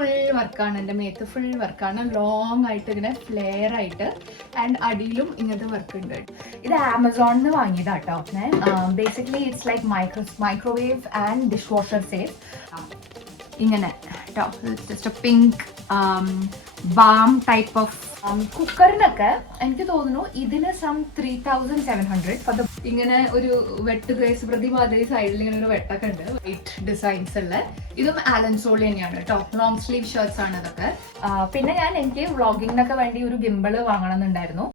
Full വർക്കാണ്, എൻ്റെ മേത്ത് ഫുൾ വർക്കാണ്. ലോങ് ആയിട്ട് ഇങ്ങനെ ഫ്ലെയർ ആയിട്ട് ആൻഡ് അടിയിലും ഇങ്ങനത്തെ വർക്ക് ഉണ്ട്. ഇത് ആമസോണിൽ നിന്ന് വാങ്ങിയതാട്ടോ. Basically it's like microwave and dish washer safe. ഇങ്ങനെ കേട്ടോ, just pink balm type of കുക്കറിനൊക്കെ എനിക്ക് തോന്നുന്നു ഇതിന് സം 3700 ഫോർ ദ. ഇങ്ങനെ ഒരു വെട്ട് ഗ്രേസ് പ്രതി മാതിരി സൈഡിൽ ഇങ്ങനെ ഒരു വെട്ടൊക്കെ ഉണ്ട്, വൈറ്റ് ഡിസൈൻസ് ഉള്ള. ഇതും ആലൻ സോളി തന്നെയാണ് കേട്ടോ, ലോങ് സ്ലീവ് ഷർട്ട്സ് ആണ് ഇതൊക്കെ. പിന്നെ എനിക്ക് വ്ളോഗിങ്ങിനൊക്കെ വേണ്ടി ഒരു ഗിംബിള് വാങ്ങണം എന്നുണ്ടായിരുന്നു.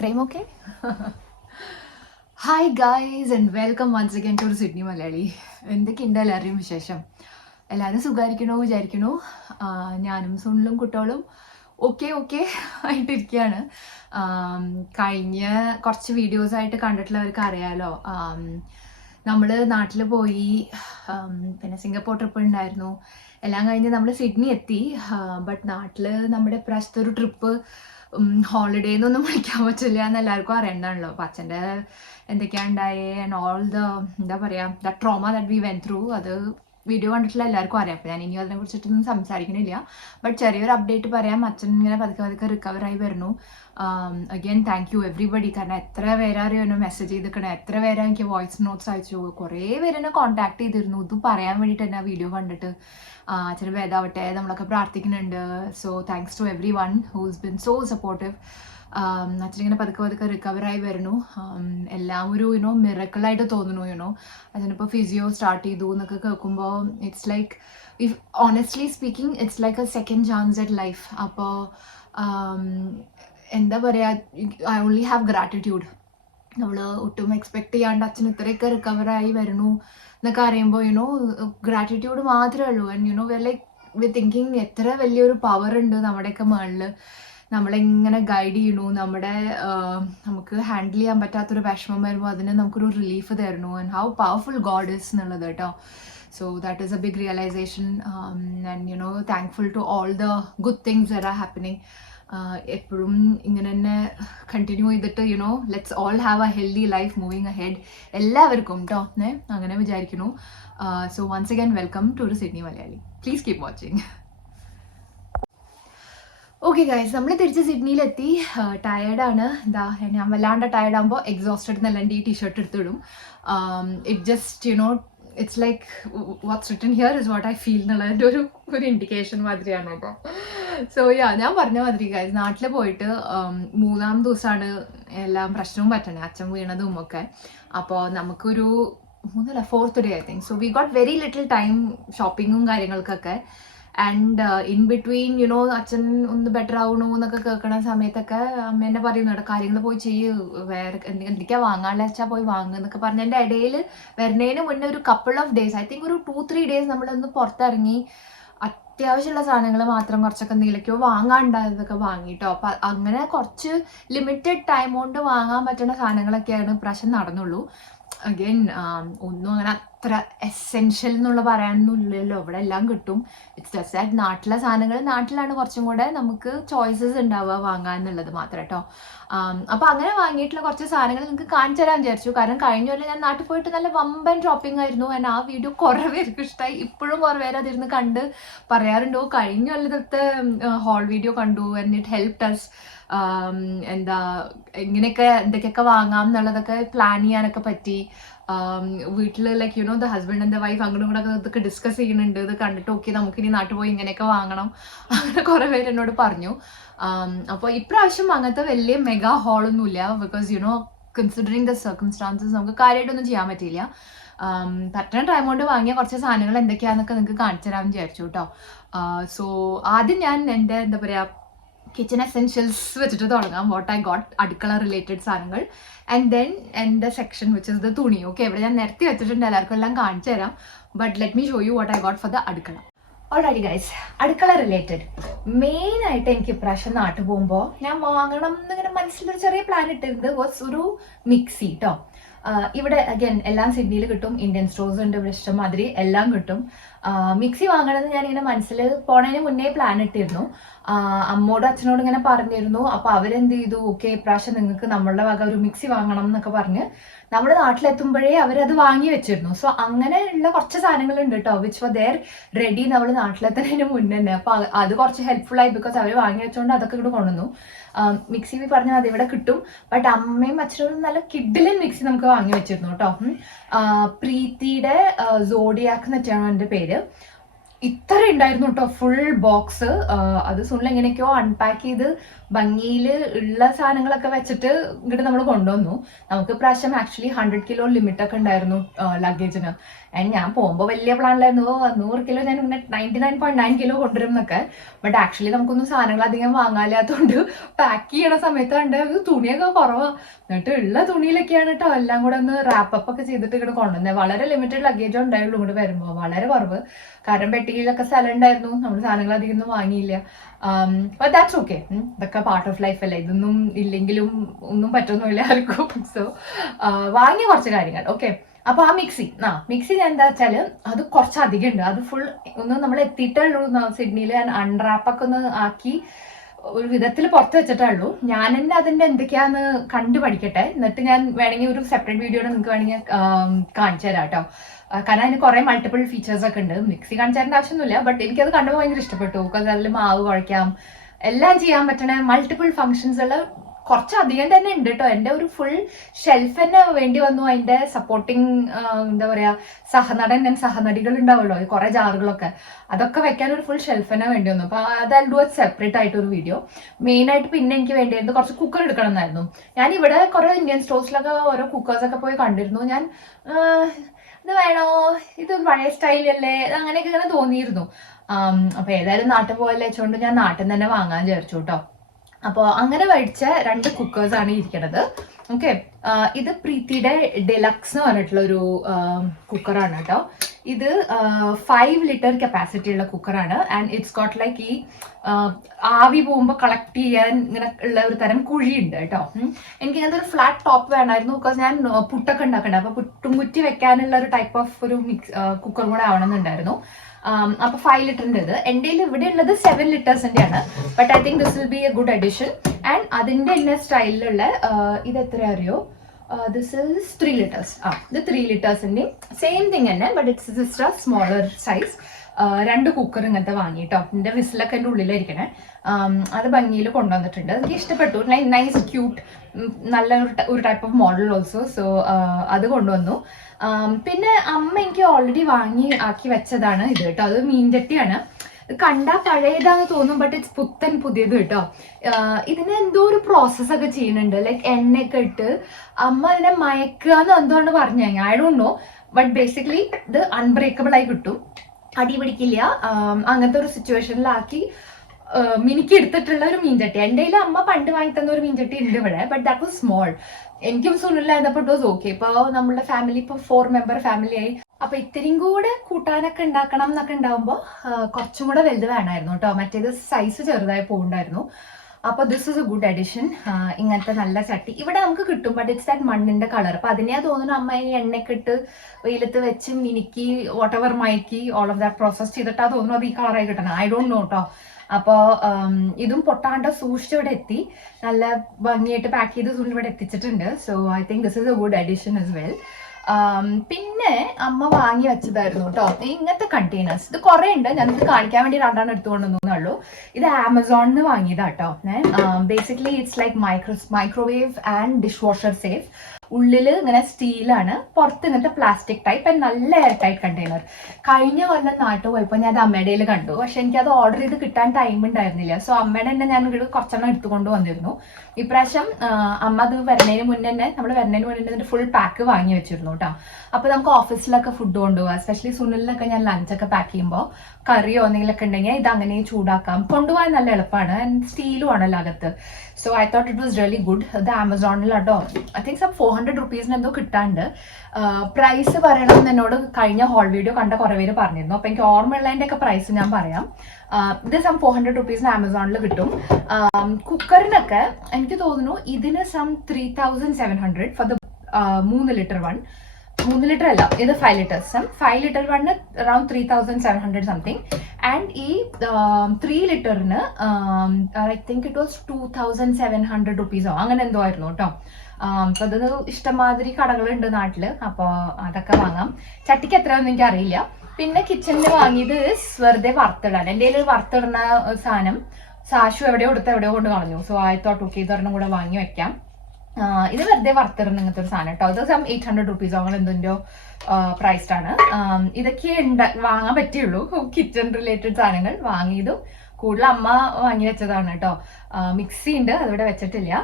Frame okay. Hi guys and welcome once again to Sydney Malayali. എന്തൊക്കെയുണ്ട് എല്ലാവരുടെയും വിശേഷം? എല്ലാവരും സുഖമായിരിക്കണോ വിചാരിക്കണോ? ഞാനും സുനിലും കുട്ടികളും ഓക്കെ ആയിട്ടിരിക്കുകയാണ്. കഴിഞ്ഞ കുറച്ച് വീഡിയോസായിട്ട് കണ്ടിട്ടുള്ളവർക്ക് അറിയാലോ, നമ്മൾ നാട്ടിൽ പോയി, പിന്നെ സിംഗപ്പൂർ ട്രിപ്പ് ഉണ്ടായിരുന്നു. എല്ലാം കഴിഞ്ഞ് നമ്മൾ സിഡ്നി എത്തി. ബട്ട് നാട്ടിൽ നമ്മുടെ ഇപ്രാവശ്യത്തെ ഒരു ട്രിപ്പ് ഹോളിഡേ എന്നൊന്നും വിളിക്കാൻ പറ്റില്ല എന്ന് എല്ലാവർക്കും അറിയണ്ടാണല്ലോ. അപ്പം അച്ഛൻ്റെ എന്തൊക്കെയാണ് ഉണ്ടായേ ആൻഡ് ഓൾ എന്താ പറയുക, the trauma that we went through, അത് വീഡിയോ കണ്ടിട്ടുള്ള എല്ലാവർക്കും അറിയാം. അപ്പോൾ ഞാൻ ഇനി അതിനെ കുറിച്ചിട്ടൊന്നും സംസാരിക്കണില്ല. ബട്ട് ചെറിയൊരു അപ്ഡേറ്റ് പറയാം. അച്ഛൻ ഇങ്ങനെ പതുക്കെ റിക്കവറായി വരുന്നു. Again thank you everybody. കാരണം എത്ര പേരാറിയോ മെസ്സേജ് ചെയ്തിരിക്കണേ, എത്ര പേരാ എനിക്ക് വോയിസ് നോട്ട്സ് അയച്ചു, കുറേ പേരെന്നെ കോൺടാക്ട് ചെയ്തിരുന്നു ഇത് പറയാൻ വേണ്ടിയിട്ട് തന്നെ. ആ വീഡിയോ കണ്ടിട്ട് അച്ഛന് ഭേദാവട്ടെ നമ്മളൊക്കെ പ്രാർത്ഥിക്കുന്നുണ്ട്. So thanks to everyone who's been so supportive. അച്ഛനിങ്ങനെ പതുക്കെ റിക്കവറായി വരുന്നു. എല്ലാം ഒരു മിറക്കിളായിട്ട് തോന്നുന്നു. അച്ഛനിപ്പോൾ ഫിസിയോ സ്റ്റാർട്ട് ചെയ്തു എന്നൊക്കെ കേൾക്കുമ്പോൾ it's like, if honestly speaking it's like A second chance at life. അപ്പോൾ എന്താ പറയുക, ഐ ഓൺലി ഹാവ് ഗ്രാറ്റിറ്റ്യൂഡ്. നമ്മൾ ഒട്ടും എക്സ്പെക്ട് ചെയ്യാണ്ട് അച്ഛൻ ഇത്രയൊക്കെ റിക്കവറായി വരുന്നു എന്നൊക്കെ അറിയുമ്പോൾ ഗ്രാറ്റിറ്റ്യൂഡ് മാത്രമേ ഉള്ളൂ. And where like we thinking എത്ര വലിയൊരു പവർ ഉണ്ട് നമ്മുടെയൊക്കെ മുകളിൽ, നമ്മളെങ്ങനെ ഗൈഡ് ചെയ്യണു, നമുക്ക് ഹാൻഡിൽ ചെയ്യാൻ പറ്റാത്തൊരു വിഷമം വരുമ്പോൾ അതിന് നമുക്കൊരു റിലീഫ് തരണു. And how powerful God is എന്നുള്ളത് കേട്ടോ. So that is a big realisation. And thankful to all the good things that are happening. എപ്പോഴും ഇങ്ങനെ തന്നെ കണ്ടിന്യൂ ചെയ്തിട്ട് let's all have a healthy life moving ahead എല്ലാവർക്കും കേട്ടോ. അങ്ങനെ വിചാരിക്കുന്നു. So once again welcome to Sydney Malayali. Please keep watching. Okay guys, നമ്മൾ തിരിച്ച് സിഡ്നിയിലെത്തി. ടയേർഡാണ്. ഞാൻ വല്ലാണ്ട് ടയേർഡാകുമ്പോൾ എക്സോസ്റ്റഡ് എന്നല്ലാണ്ട് ഈ ടീഷർട്ട് എടുത്തിടും. It just it's like what's written here is what I feel എന്നുള്ളതിൻ്റെ ഒരു ഇൻഡിക്കേഷൻ മാതിരിയാണ് കേട്ടോ. സോ ഞാൻ പറഞ്ഞ മാതിരി ഗൈസ്, നാട്ടിൽ പോയിട്ട് 3-ാം ദിവസമാണ് എല്ലാം പ്രശ്നവും പറ്റണേ, അച്ഛൻ വീണതും ഒക്കെ. അപ്പോൾ നമുക്കൊരു 4th day I think. So we got very little time ഷോപ്പിങ്ങും കാര്യങ്ങൾക്കൊക്കെ. ആൻഡ് ഇൻ ബിറ്റ്വീൻ അച്ഛൻ ഒന്ന് ബെറ്റർ ആവണു എന്നൊക്കെ കേൾക്കണ സമയത്തൊക്കെ അമ്മ എന്നെ പറയുന്നുണ്ട്, കാര്യങ്ങൾ പോയി ചെയ്യ്, വേറെ എന്തൊക്കെയാ വാങ്ങാനുള്ള വെച്ചാൽ പോയി വാങ്ങുക എന്നൊക്കെ പറഞ്ഞ എൻ്റെ ഇടയിൽ വരുന്നതിന് മുന്നേ ഒരു couple of days, I think ഒരു 2-3 ഡേയ്സ് നമ്മളൊന്ന് പുറത്തിറങ്ങി അത്യാവശ്യമുള്ള സാധനങ്ങൾ മാത്രം കുറച്ചൊക്കെ എന്തെങ്കിലുമൊക്കെയോ വാങ്ങാനുണ്ടായതൊക്കെ വാങ്ങിയിട്ടോ. അപ്പം അങ്ങനെ കുറച്ച് ലിമിറ്റഡ് ടൈം കൊണ്ട് വാങ്ങാൻ പറ്റുന്ന സാധനങ്ങളൊക്കെയാണ് ഇപ്രാവശ്യം നടന്നുള്ളൂ. അഗെയിൻ ഒന്നും അങ്ങനെ അത്ര എസെൻഷ്യൽ എന്നുള്ള പറയാനൊന്നും ഇല്ലല്ലോ, ഇവിടെ എല്ലാം കിട്ടും. ഇറ്റ്സ് ജസ്റ്റ് ദാറ്റ് നാട്ടിലെ സാധനങ്ങൾ നാട്ടിലാണ് കുറച്ചും കൂടെ നമുക്ക് ചോയ്സസ് ഉണ്ടാവുക വാങ്ങാൻ എന്നുള്ളത് മാത്രം കേട്ടോ. അപ്പോൾ അങ്ങനെ വാങ്ങിയിട്ടുള്ള കുറച്ച് സാധനങ്ങൾ നിങ്ങൾക്ക് കാണിച്ചു തരാൻ വിചാരിച്ചു. കാരണം കഴിഞ്ഞ കൊല്ലം ഞാൻ നാട്ടിൽ പോയിട്ട് നല്ല വമ്പൻ ഷോപ്പിംഗ് ആയിരുന്നു. ആൻഡ് ആ വീഡിയോ കുറേ പേർക്ക് ഇഷ്ടമായി. ഇപ്പോഴും കുറേ പേര് അതിരുന്ന് കണ്ട് പറയാറുണ്ടോ കഴിഞ്ഞ കൊല്ലത്തെ ഹോൾ വീഡിയോ കണ്ടു ആൻഡ് ഇറ്റ് ഹെൽപ്ഡ് അസ് എന്തൊക്കെയൊക്കെ വാങ്ങാം എന്നുള്ളതൊക്കെ പ്ലാൻ ചെയ്യാനൊക്കെ പറ്റി. വീട്ടിൽ like the husband and the wife അങ്ങോട്ടും കൂടെ ഇതൊക്കെ ഡിസ്കസ് ചെയ്യുന്നുണ്ട്. ഇത് കണ്ടിട്ട് ഓക്കെ നമുക്കിനി നാട്ടിൽ പോയി ഇങ്ങനെയൊക്കെ വാങ്ങണം അങ്ങനെ കുറേ പേര് എന്നോട് പറഞ്ഞു. അപ്പോൾ ഇപ്രാവശ്യം അങ്ങനത്തെ വലിയ മെഗാ ഹോളൊന്നുമില്ല. ബിക്കോസ് കൺസിഡറിങ് ദ സർക്കംസ്റ്റാൻസസ് നമുക്ക് കാര്യമായിട്ടൊന്നും ചെയ്യാൻ പറ്റില്ല. പറ്റുന്ന ടൈം കൊണ്ട് വാങ്ങിയ കുറച്ച് സാധനങ്ങൾ എന്തൊക്കെയാണെന്നൊക്കെ നിങ്ങൾക്ക് കാണിച്ചു തരാമെന്ന് വിചാരിച്ചു കേട്ടോ. സോ ആദ്യം ഞാൻ എൻ്റെ എന്താ പറയുക കിച്ചൺ എസെൻഷ്യൽസ് വെച്ചിട്ട് തുടങ്ങാം. വാട്ട് ഐ ഗോട്ട്, അടുക്കള റിലേറ്റഡ് സാധനങ്ങൾ. ആൻഡ് ദെൻ എൻ്റെ സെക്ഷൻ വിച്ച് ഇസ് ദ തുണി. ഓക്കെ, ഇവിടെ ഞാൻ നിരത്തി വെച്ചിട്ടുണ്ട്, എല്ലാവർക്കും എല്ലാം കാണിച്ചു തരാം. But let me show you what I got for the അടുക്കള. ഓൾറെഡി ഗൈസ്, അടുക്കള റിലേറ്റഡ് മെയിനായിട്ട് എനിക്ക് ഇപ്രാവശ്യം നാട്ടിൽ പോകുമ്പോൾ ഞാൻ വാങ്ങണം എന്നിങ്ങനെ മനസ്സിലൊരു ചെറിയ പ്ലാൻ ഇട്ടിരുന്നത് വാസ് ഒരു മിക്സി കേട്ടോ. ഇവിടെ അഗൈൻ എല്ലാം സിഡ്നിയിൽ കിട്ടും, ഇന്ത്യൻ സ്റ്റോഴ്സ് ഉണ്ട് ഇവിടെ ഇഷ്ടംമാതിരി, എല്ലാം കിട്ടും. മിക്സി വാങ്ങണമെന്ന് ഞാനിങ്ങനെ മനസ്സിൽ പോണതിന് മുന്നേ പ്ലാൻ ഇട്ടിരുന്നു. അമ്മോടും അച്ഛനോടും ഇങ്ങനെ പറഞ്ഞിരുന്നു. അപ്പൊ അവരെന്ത് ചെയ്തു, ഓക്കെ ഇപ്രാവശ്യം നിങ്ങൾക്ക് നമ്മളുടെ വക ഒരു മിക്സി വാങ്ങണം എന്നൊക്കെ പറഞ്ഞ് നമ്മൾ നാട്ടിലെത്തുമ്പോഴേ അവരത് വാങ്ങി വെച്ചിരുന്നു. സോ അങ്ങനെയുള്ള കുറച്ച് സാധനങ്ങളുണ്ട് കേട്ടോ, വിച്ച് ഫോർ ദെയർ റെഡി നമ്മൾ നാട്ടിലെത്തുന്നതിന് മുന്നേ തന്നെ. അപ്പൊ അത് കുറച്ച് ഹെൽപ്ഫുൾ ആയി, ബിക്കോസ് അവർ വാങ്ങി വെച്ചോണ്ട് അതൊക്കെ ഇവിടെ കൊണ്ടുവന്നു. മിക്സി പറഞ്ഞാൽ അത് ഇവിടെ കിട്ടും, ബട്ട് അമ്മയും അച്ഛനും നല്ല കിഡിലൻ മിക്സി നമുക്ക് വാങ്ങി വെച്ചിരുന്നു കേട്ടോ. പ്രീതിയുടെ സോഡിയാക്ക് എന്ന് വെച്ചാണ് എൻ്റെ പേര്. ഇത്ര ഉണ്ടായിരുന്നു കേട്ടോ, ഫുൾ ബോക്സ്. അത് സുനിൽ എങ്ങനെയൊക്കെയോ അൺപാക്ക് ചെയ്ത് ഭംഗിയിൽ ഉള്ള സാധനങ്ങളൊക്കെ വെച്ചിട്ട് ഇങ്ങോട്ട് നമ്മൾ കൊണ്ടുവന്നു. നമുക്ക് പ്രാവശ്യം ആക്ച്വലി 100 കിലോ ലിമിറ്റ് ഒക്കെ ഉണ്ടായിരുന്നു ലഗേജിന്. ആൻഡ് ഞാൻ പോകുമ്പോൾ വലിയ പ്ലാനിലായിരുന്നു 100 കിലോ, ഞാൻ ഇങ്ങനെ 99.9 കിലോ കൊണ്ടുവരും എന്നൊക്കെ. ബട്ട് ആക്ച്വലി നമുക്കൊന്നും സാധനങ്ങൾ അധികം വാങ്ങാല്ലാത്തതുകൊണ്ട് പാക്ക് ചെയ്യണ സമയത്ത് കണ്ട് തുണിയൊക്കെ കുറവാണ്. എന്നിട്ട് ഉള്ള തുണിയിലൊക്കെയാണ് കേട്ടോ എല്ലാം കൂടെ ഒന്ന് റാപ്പപ്പ് ഒക്കെ ചെയ്തിട്ട് ഇങ്ങോട്ട് കൊണ്ടുവന്നത്. വളരെ ലിമിറ്റഡ് ലഗേജ് ഉണ്ടായുള്ളൂ ഇങ്ങോട്ട് വരുമ്പോൾ, വളരെ കുറവ്. കാരണം പെട്ടിയിലൊക്കെ സ്ഥലം ഉണ്ടായിരുന്നു, നമ്മൾ സാധനങ്ങൾ അധികം ഒന്നും വാങ്ങിയില്ല. ബട്ട് ദാറ്റ്സ് ഓക്കെ, ഇതൊക്കെ പാർട്ട് ഓഫ് ലൈഫ് അല്ലേ, ഇതൊന്നും ഇല്ലെങ്കിലും ഒന്നും പറ്റൊന്നുമില്ല ആർക്കും. സോ വാങ്ങിയ കുറച്ച് കാര്യങ്ങൾ ഓക്കെ. അപ്പൊ ആ മിക്സി ഞാൻ എന്താ വെച്ചാല് അത് കുറച്ചധികം ഉണ്ട്. അത് ഫുൾ ഒന്ന് നമ്മൾ എത്തിയിട്ടുള്ളൂ സിഡ്നിയിൽ. ഞാൻ അൺറാപ്പൊക്കെ ഒന്ന് ആക്കി ഒരു വിധത്തിൽ പുറത്ത് വെച്ചിട്ടുള്ളൂ. ഞാൻ തന്നെ അതിന്റെ എന്തൊക്കെയാന്ന് കണ്ടു പഠിക്കട്ടെ, എന്നിട്ട് ഞാൻ വേണമെങ്കിൽ ഒരു സെപ്പറേറ്റ് വീഡിയോ നിങ്ങൾക്ക് വേണമെങ്കിൽ കാണിച്ചു തരാം കേട്ടോ. കാരണം അതിന് കുറെ മൾട്ടിപ്പിൾ ഫീച്ചേഴ്സ് ഒക്കെ ഉണ്ട്. മിക്സി കാണിച്ചു തരേണ്ട ആവശ്യമൊന്നുമില്ല, ബട്ട് എനിക്കത് കണ്ടപ്പോൾ ഭയങ്കര ഇഷ്ടപ്പെട്ടു. ബിക്കോസ് അതിൽ മാവ് കുഴയ്ക്കാം, എല്ലാം ചെയ്യാൻ പറ്റണ മൾട്ടിപ്പിൾ ഫങ്ഷൻസ് ഉള്ള കുറച്ചധികം തന്നെ ഉണ്ട് കേട്ടോ. എൻ്റെ ഒരു ഫുൾ ഷെൽഫ് തന്നെ വേണ്ടി വന്നു. അതിന്റെ സപ്പോർട്ടിങ് എന്താ പറയാ സഹനടികൾ ഉണ്ടാവുമല്ലോ, കുറെ ജാറുകളൊക്കെ, അതൊക്കെ വെക്കാൻ ഒരു ഫുൾ ഷെൽഫ് തന്നെ വേണ്ടി വന്നു. അപ്പൊ അത് ഡു സെപ്പറേറ്റ് ആയിട്ട് ഒരു വീഡിയോ. മെയിൻ ആയിട്ട് പിന്നെ എനിക്ക് വേണ്ടിയിരുന്നത് കുറച്ച് കുക്കർ എടുക്കണം എന്നായിരുന്നു. ഞാൻ ഇവിടെ കുറെ ഇന്ത്യൻ സ്റ്റോഴ്സിലൊക്കെ ഓരോ കുക്കേഴ്സ് ഒക്കെ പോയി കണ്ടിരുന്നു. ഞാൻ ഇത് വേണോ, ഇത് പഴയ സ്റ്റൈലല്ലേ, അങ്ങനെയൊക്കെ ഇങ്ങനെ തോന്നിയിരുന്നു. അപ്പൊ ഏതായാലും നാട്ടിൽ പോയല്ലേ വെച്ചോണ്ട് ഞാൻ നാട്ടിൽ തന്നെ വാങ്ങാൻ വിചാരിച്ചു കേട്ടോ. അപ്പോൾ അങ്ങനെ മേടിച്ച 2 കുക്കേഴ്സ് ആണ് ഇരിക്കുന്നത്. ഓക്കെ, ഇത് പ്രീതിയുടെ ഡെലക്സ് എന്ന് പറഞ്ഞിട്ടുള്ള ഒരു കുക്കറാണ് കേട്ടോ. ഇത് 5 ലിറ്റർ കപ്പാസിറ്റി ഉള്ള കുക്കറാണ്. ആൻഡ് ഇറ്റ്സ് ഗോട്ട് ലൈക്ക് ഈ ആവി പോകുമ്പോൾ കളക്ട് ചെയ്യാൻ ഇങ്ങനെ ഉള്ള ഒരു തരം കുഴിയുണ്ട് കേട്ടോ. എനിക്ക് ഇങ്ങനത്തെ ഒരു ഫ്ലാറ്റ് ടോപ്പ് വേണമായിരുന്നു, ബിക്കോസ് ഞാൻ പുട്ടൊക്കെ ഉണ്ടാക്കണ്ട. അപ്പൊ പുട്ടും കുറ്റി വെക്കാനുള്ള ഒരു ടൈപ്പ് ഓഫ് ഒരു കുക്കർ കൂടെ ആവണമെന്നുണ്ടായിരുന്നു. അപ്പൊ 5 ലിറ്ററിന്റെ ഇത് എൻ്റെ ഇവിടെ ഉള്ളത് 7 ലിറ്റേഴ്സിന്റെ ആണ്. But I think this will be a good addition. And അതിന്റെ തന്നെ സ്റ്റൈലിലുള്ള ഇത് എത്ര അറിയോ, ദിസ് ഇസ് 3 ലിറ്റേഴ്സ്. ഇത് 3 ലിറ്റേഴ്സിന്റെ സെയിം തിങ് തന്നെ, but it's just A smaller size. 2 cooker ഇങ്ങനത്തെ വാങ്ങിട്ടോ. എന്റെ വിസിലൊക്കെ എൻ്റെ ഉള്ളിലായിരിക്കണേ. അത് ഭംഗിയിൽ കൊണ്ടുവന്നിട്ടുണ്ട്, എനിക്ക് ഇഷ്ടപ്പെട്ടു. നൈസ് ക്യൂട്ട്, നല്ല ഒരു type of model also. So അത് കൊണ്ടുവന്നു. പിന്നെ അമ്മ എനിക്ക് ഓൾറെഡി വാങ്ങി ആക്കി വെച്ചതാണ് ഇത് കേട്ടോ. അത് മീൻചട്ടിയാണ്. കണ്ടാ പഴയതാന്ന് തോന്നും, ബട്ട് ഇറ്റ്സ് പുതിയത് കേട്ടോ. ഇതിന് എന്തോ ഒരു പ്രോസസ്സൊക്കെ ചെയ്യുന്നുണ്ട്, ലൈക്ക് എണ്ണയൊക്കെ ഇട്ട് അമ്മ അതിനെ മയക്കുക എന്ന് എന്തുകൊണ്ട് പറഞ്ഞു കഴിഞ്ഞാൽ I don't no. But basically ഇത് അൺബ്രേക്കബിൾ ആയി കിട്ടും, അടി പിടിക്കില്ല. അങ്ങനത്തെ ഒരു സിറ്റുവേഷനിലാക്കി മിനിക്ക് എടുത്തിട്ടുള്ള ഒരു മീൻചട്ടി. എൻ്റെ കയ്യിൽ അമ്മ പണ്ട് വാങ്ങി തന്ന ഒരു മീൻചട്ടി ഉണ്ട് ഇവിടെ, ബട്ട് ദാറ്റ് വാസ് സ്മോൾ. എനിക്കും സുനിലായിരുന്നപ്പോൾ ഇറ്റ് വാസ് ഓക്കെ. ഇപ്പൊ നമ്മുടെ ഫാമിലി ഇപ്പൊ 4 മെമ്പർ ഫാമിലി ആയി. അപ്പൊ ഇത്രയും കൂടെ കൂട്ടാനൊക്കെ ഉണ്ടാക്കണം എന്നൊക്കെ ഉണ്ടാവുമ്പോൾ കുറച്ചും കൂടെ വലുത് വേണമായിരുന്നു കേട്ടോ. മറ്റേത് സൈസ് ചെറുതായി പോകുന്നുണ്ടായിരുന്നു. അപ്പൊ this is a good addition. ഇങ്ങനത്തെ നല്ല ചട്ടി ഇവിടെ നമുക്ക് കിട്ടും, ബട്ട് ഇറ്റ്സ് ദാറ്റ് മണ്ണിന്റെ കളർ. അപ്പൊ അതിനെ തോന്നുന്നു അമ്മ ഈ എണ്ണയൊക്കെ ഇട്ട് വെയിലത്ത് വെച്ച് മിനുക്കി വാട്ട് എവർ മയക്കി ഓൾ ഓഫ് ദാറ്റ് പ്രോസസ് ചെയ്തിട്ടാ തോന്നുന്നു അത് ഈ കളറായി കിട്ടണം. ഐ ഡോണ്ട് നോ കേട്ടോ. അപ്പോൾ ഇതും പൊട്ടാണ്ട് സൂക്ഷിച്ച് ഇവിടെ എത്തി, നല്ല ഭംഗിയായിട്ട് പാക്ക് ചെയ്ത് ഇവിടെ എത്തിച്ചിട്ടുണ്ട്. So I think this is a good addition as well. പിന്നെ അമ്മ വാങ്ങി വെച്ചതായിരുന്നു കേട്ടോ ഇങ്ങനത്തെ കണ്ടെയ്നേഴ്സ്. ഇത് കുറെ ഉണ്ട്, ഞങ്ങൾക്ക് കാണിക്കാൻ വേണ്ടി 2 എടുത്തുകൊണ്ടുവന്നേ ഉള്ളൂ. ഇത് ആമസോണിന്ന് വാങ്ങിയതാ കേട്ടോ. Basically it's like microwave and dish washer safe. ഉള്ളില് ഇങ്ങനെ സ്റ്റീലാണ്, പുറത്ത് ഇങ്ങനത്തെ പ്ലാസ്റ്റിക് ടൈപ്പ് ആൻഡ് നല്ല എയർ ടൈറ്റ് കണ്ടെയ്നർ. കഴിഞ്ഞ കൊല്ലം നാട്ടിൽ പോയപ്പോൾ ഞാൻ അത് അമ്മയുടെ കണ്ടു, പക്ഷെ എനിക്ക് അത് ഓർഡർ ചെയ്ത് കിട്ടാൻ ടൈം ഉണ്ടായിരുന്നില്ല. സോ അമ്മയുടെ തന്നെ ഞാൻ ഇവിടെ കുറച്ചെണ്ണം എടുത്തുകൊണ്ട് വന്നിരുന്നു. ഇപ്രാവശ്യം അമ്മ അത് വരുന്നതിന് മുന്നേ തന്നെ ഫുൾ പാക്ക് വാങ്ങി വെച്ചിരുന്നു കേട്ടോ. അപ്പൊ നമുക്ക് ഓഫീസിലൊക്കെ ഫുഡ് കൊണ്ടുപോകാം. എസ്പെഷ്യലി സുനിലിനൊക്കെ ഞാൻ ലഞ്ചൊക്കെ പാക്ക് ചെയ്യുമ്പോൾ കറിയോ എന്തെങ്കിലുമൊക്കെ ഉണ്ടെങ്കിൽ ഇത് അങ്ങനെ ചൂടാക്കാം, കൊണ്ടുപോകാൻ നല്ല എളുപ്പമാണ്. ആൻഡ് സ്റ്റീലും ആണല്ലോ അകത്ത്. So I thought it was really good. ഇത് ആമസോണിലാട്ടോ. ഐ തിങ്ക് സം 400 റുപ്പീസിന് എന്തോ കിട്ടാണ്ട്. പ്രൈസ് പറയണമെന്ന് എന്നോട് കഴിഞ്ഞ ഹോൾ വീഡിയോ കണ്ട കുറെ പേര് പറഞ്ഞിരുന്നു. അപ്പൊ എനിക്ക് ഓർമ്മയുള്ളതിന്റെ ഒക്കെ പ്രൈസ് ഞാൻ പറയാം. ഇത് സം 400 റുപ്പീസിന് ആമസോണിൽ കിട്ടും. കുക്കറിനൊക്കെ എനിക്ക് തോന്നുന്നു ഇതിന് some 3700 for the 3 litre one. 3 litre അല്ല, ഇത് 5 litres. 5 litre one around 3700 something. And ഈ 3 ലിറ്ററിന് ഐ തിങ്ക് ഇറ്റ് വാസ് 2700 റുപ്പീസോ അങ്ങനെ എന്തോ ആയിരുന്നു കേട്ടോ. അപ്പൊ അത് ഇഷ്ടംമാതിരി കടകളുണ്ട് നാട്ടില്, അപ്പൊ അതൊക്കെ വാങ്ങാം. ചട്ടിക്ക് എത്രയാണെന്ന് എനിക്ക് അറിയില്ല. പിന്നെ കിച്ചണിൽ വാങ്ങിയത് വെറുതെ വറുത്തിടാൻ. എൻ്റെ കയ്യിൽ വറുത്തിടുന്ന സാധനം സാഷു എവിടെയോ കൊണ്ട് കളഞ്ഞു. സോ ഐ തോട്ട് ഓക്കെ ഇതൊരെണ്ണം കൂടെ വാങ്ങി വെക്കാം. ഇത് വെറുതെ വറുത്തിടുന്ന ഇങ്ങനത്തെ ഒരു സാധനം കേട്ടോ. ഇത് 800 റുപ്പീസോ അങ്ങനെ എന്തിൻ്റെയോ പ്രൈസ്ഡ് ആണ്. ഇതൊക്കെ വാങ്ങാൻ പറ്റുള്ളൂ കിച്ചൺ റിലേറ്റഡ് സാധനങ്ങൾ. വാങ്ങിയതും കൂടുതൽ അമ്മ വാങ്ങി വെച്ചതാണ് കേട്ടോ. മിക്സി ഉണ്ട്, അതിവിടെ വെച്ചിട്ടില്ല.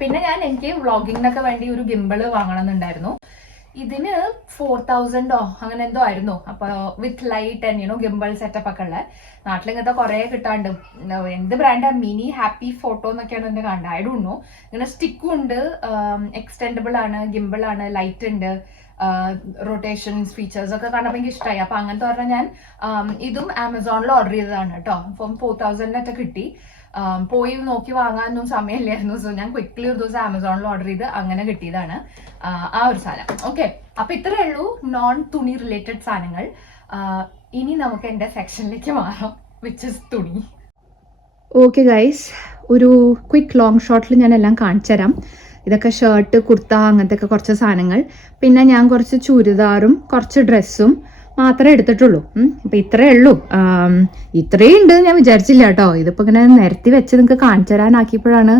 പിന്നെ എനിക്ക് വ്ളോഗിങ്ങിനൊക്കെ വേണ്ടി ഒരു ഗിംബിള് വാങ്ങണമെന്നുണ്ടായിരുന്നു. ഇതിന് 4000 അങ്ങനെ എന്തോ ആയിരുന്നു. അപ്പൊ with light and gimbal setup ഒക്കെ ഉള്ള നാട്ടിലിങ്ങനത്തെ കുറെ കിട്ടാണ്ട്. എന്ത് ബ്രാൻഡാ, മിനി ഹാപ്പി ഫോട്ടോ എന്നൊക്കെയാണ് എന്റെ കണ്ട. I don't no. ഇങ്ങനെ സ്റ്റിക്കും ഉണ്ട്, എക്സ്റ്റെൻഡബിൾ ആണ്, ഗിംബിൾ ആണ്, ലൈറ്റ് ഉണ്ട്, റൊട്ടേഷൻസ് ഫീച്ചേഴ്സ് ഒക്കെ കണ്ടപ്പോൾ എനിക്ക് ഇഷ്ടമായി. അപ്പൊ അങ്ങനത്തെ പറഞ്ഞാൽ ഞാൻ ഇതും ആമസോണിൽ ഓർഡർ ചെയ്തതാണ് കേട്ടോ. അപ്പം 4000 കിട്ടി. പോയി നോക്കി വാങ്ങാനൊന്നും സമയമില്ലായിരുന്നു. സോ ഞാൻ ക്വിക്ക്ലി ഒരു ദിവസം ആമസോണിൽ ഓർഡർ ചെയ്ത് അങ്ങനെ കിട്ടിയതാണ് ആ ഒരു സാധനം. ഓക്കെ, അപ്പൊ ഇത്രയേ ഉള്ളൂ നോൺ തുണി റിലേറ്റഡ് സാധനങ്ങൾ. ഇനി നമുക്ക് എൻ്റെ സെക്ഷനിലേക്ക് മാറാം, വിച്ച് ഇസ് തുണി. ഓക്കെ ഗൈസ്, ഒരു ക്വിക്ക് ലോങ് ഷോട്ടിൽ ഞാൻ എല്ലാം കാണിച്ചു തരാം. ഇതൊക്കെ ഷർട്ട്, കുർത്ത, അങ്ങനത്തെ ഒക്കെ കുറച്ച് സാധനങ്ങൾ. പിന്നെ ഞാൻ കുറച്ച് ചുരിദാറും കുറച്ച് ഡ്രസ്സും മാത്രമേ എടുത്തിട്ടുള്ളൂ. അപ്പം ഇത്രയേ ഉള്ളൂ. ഇത്രയും ഉണ്ട് ഞാൻ വിചാരിച്ചില്ല കേട്ടോ. ഇതിപ്പോൾ ഇങ്ങനെ നിരത്തി വെച്ച് നിങ്ങൾക്ക് കാണിച്ചു തരാനാക്കിയപ്പോഴാണ്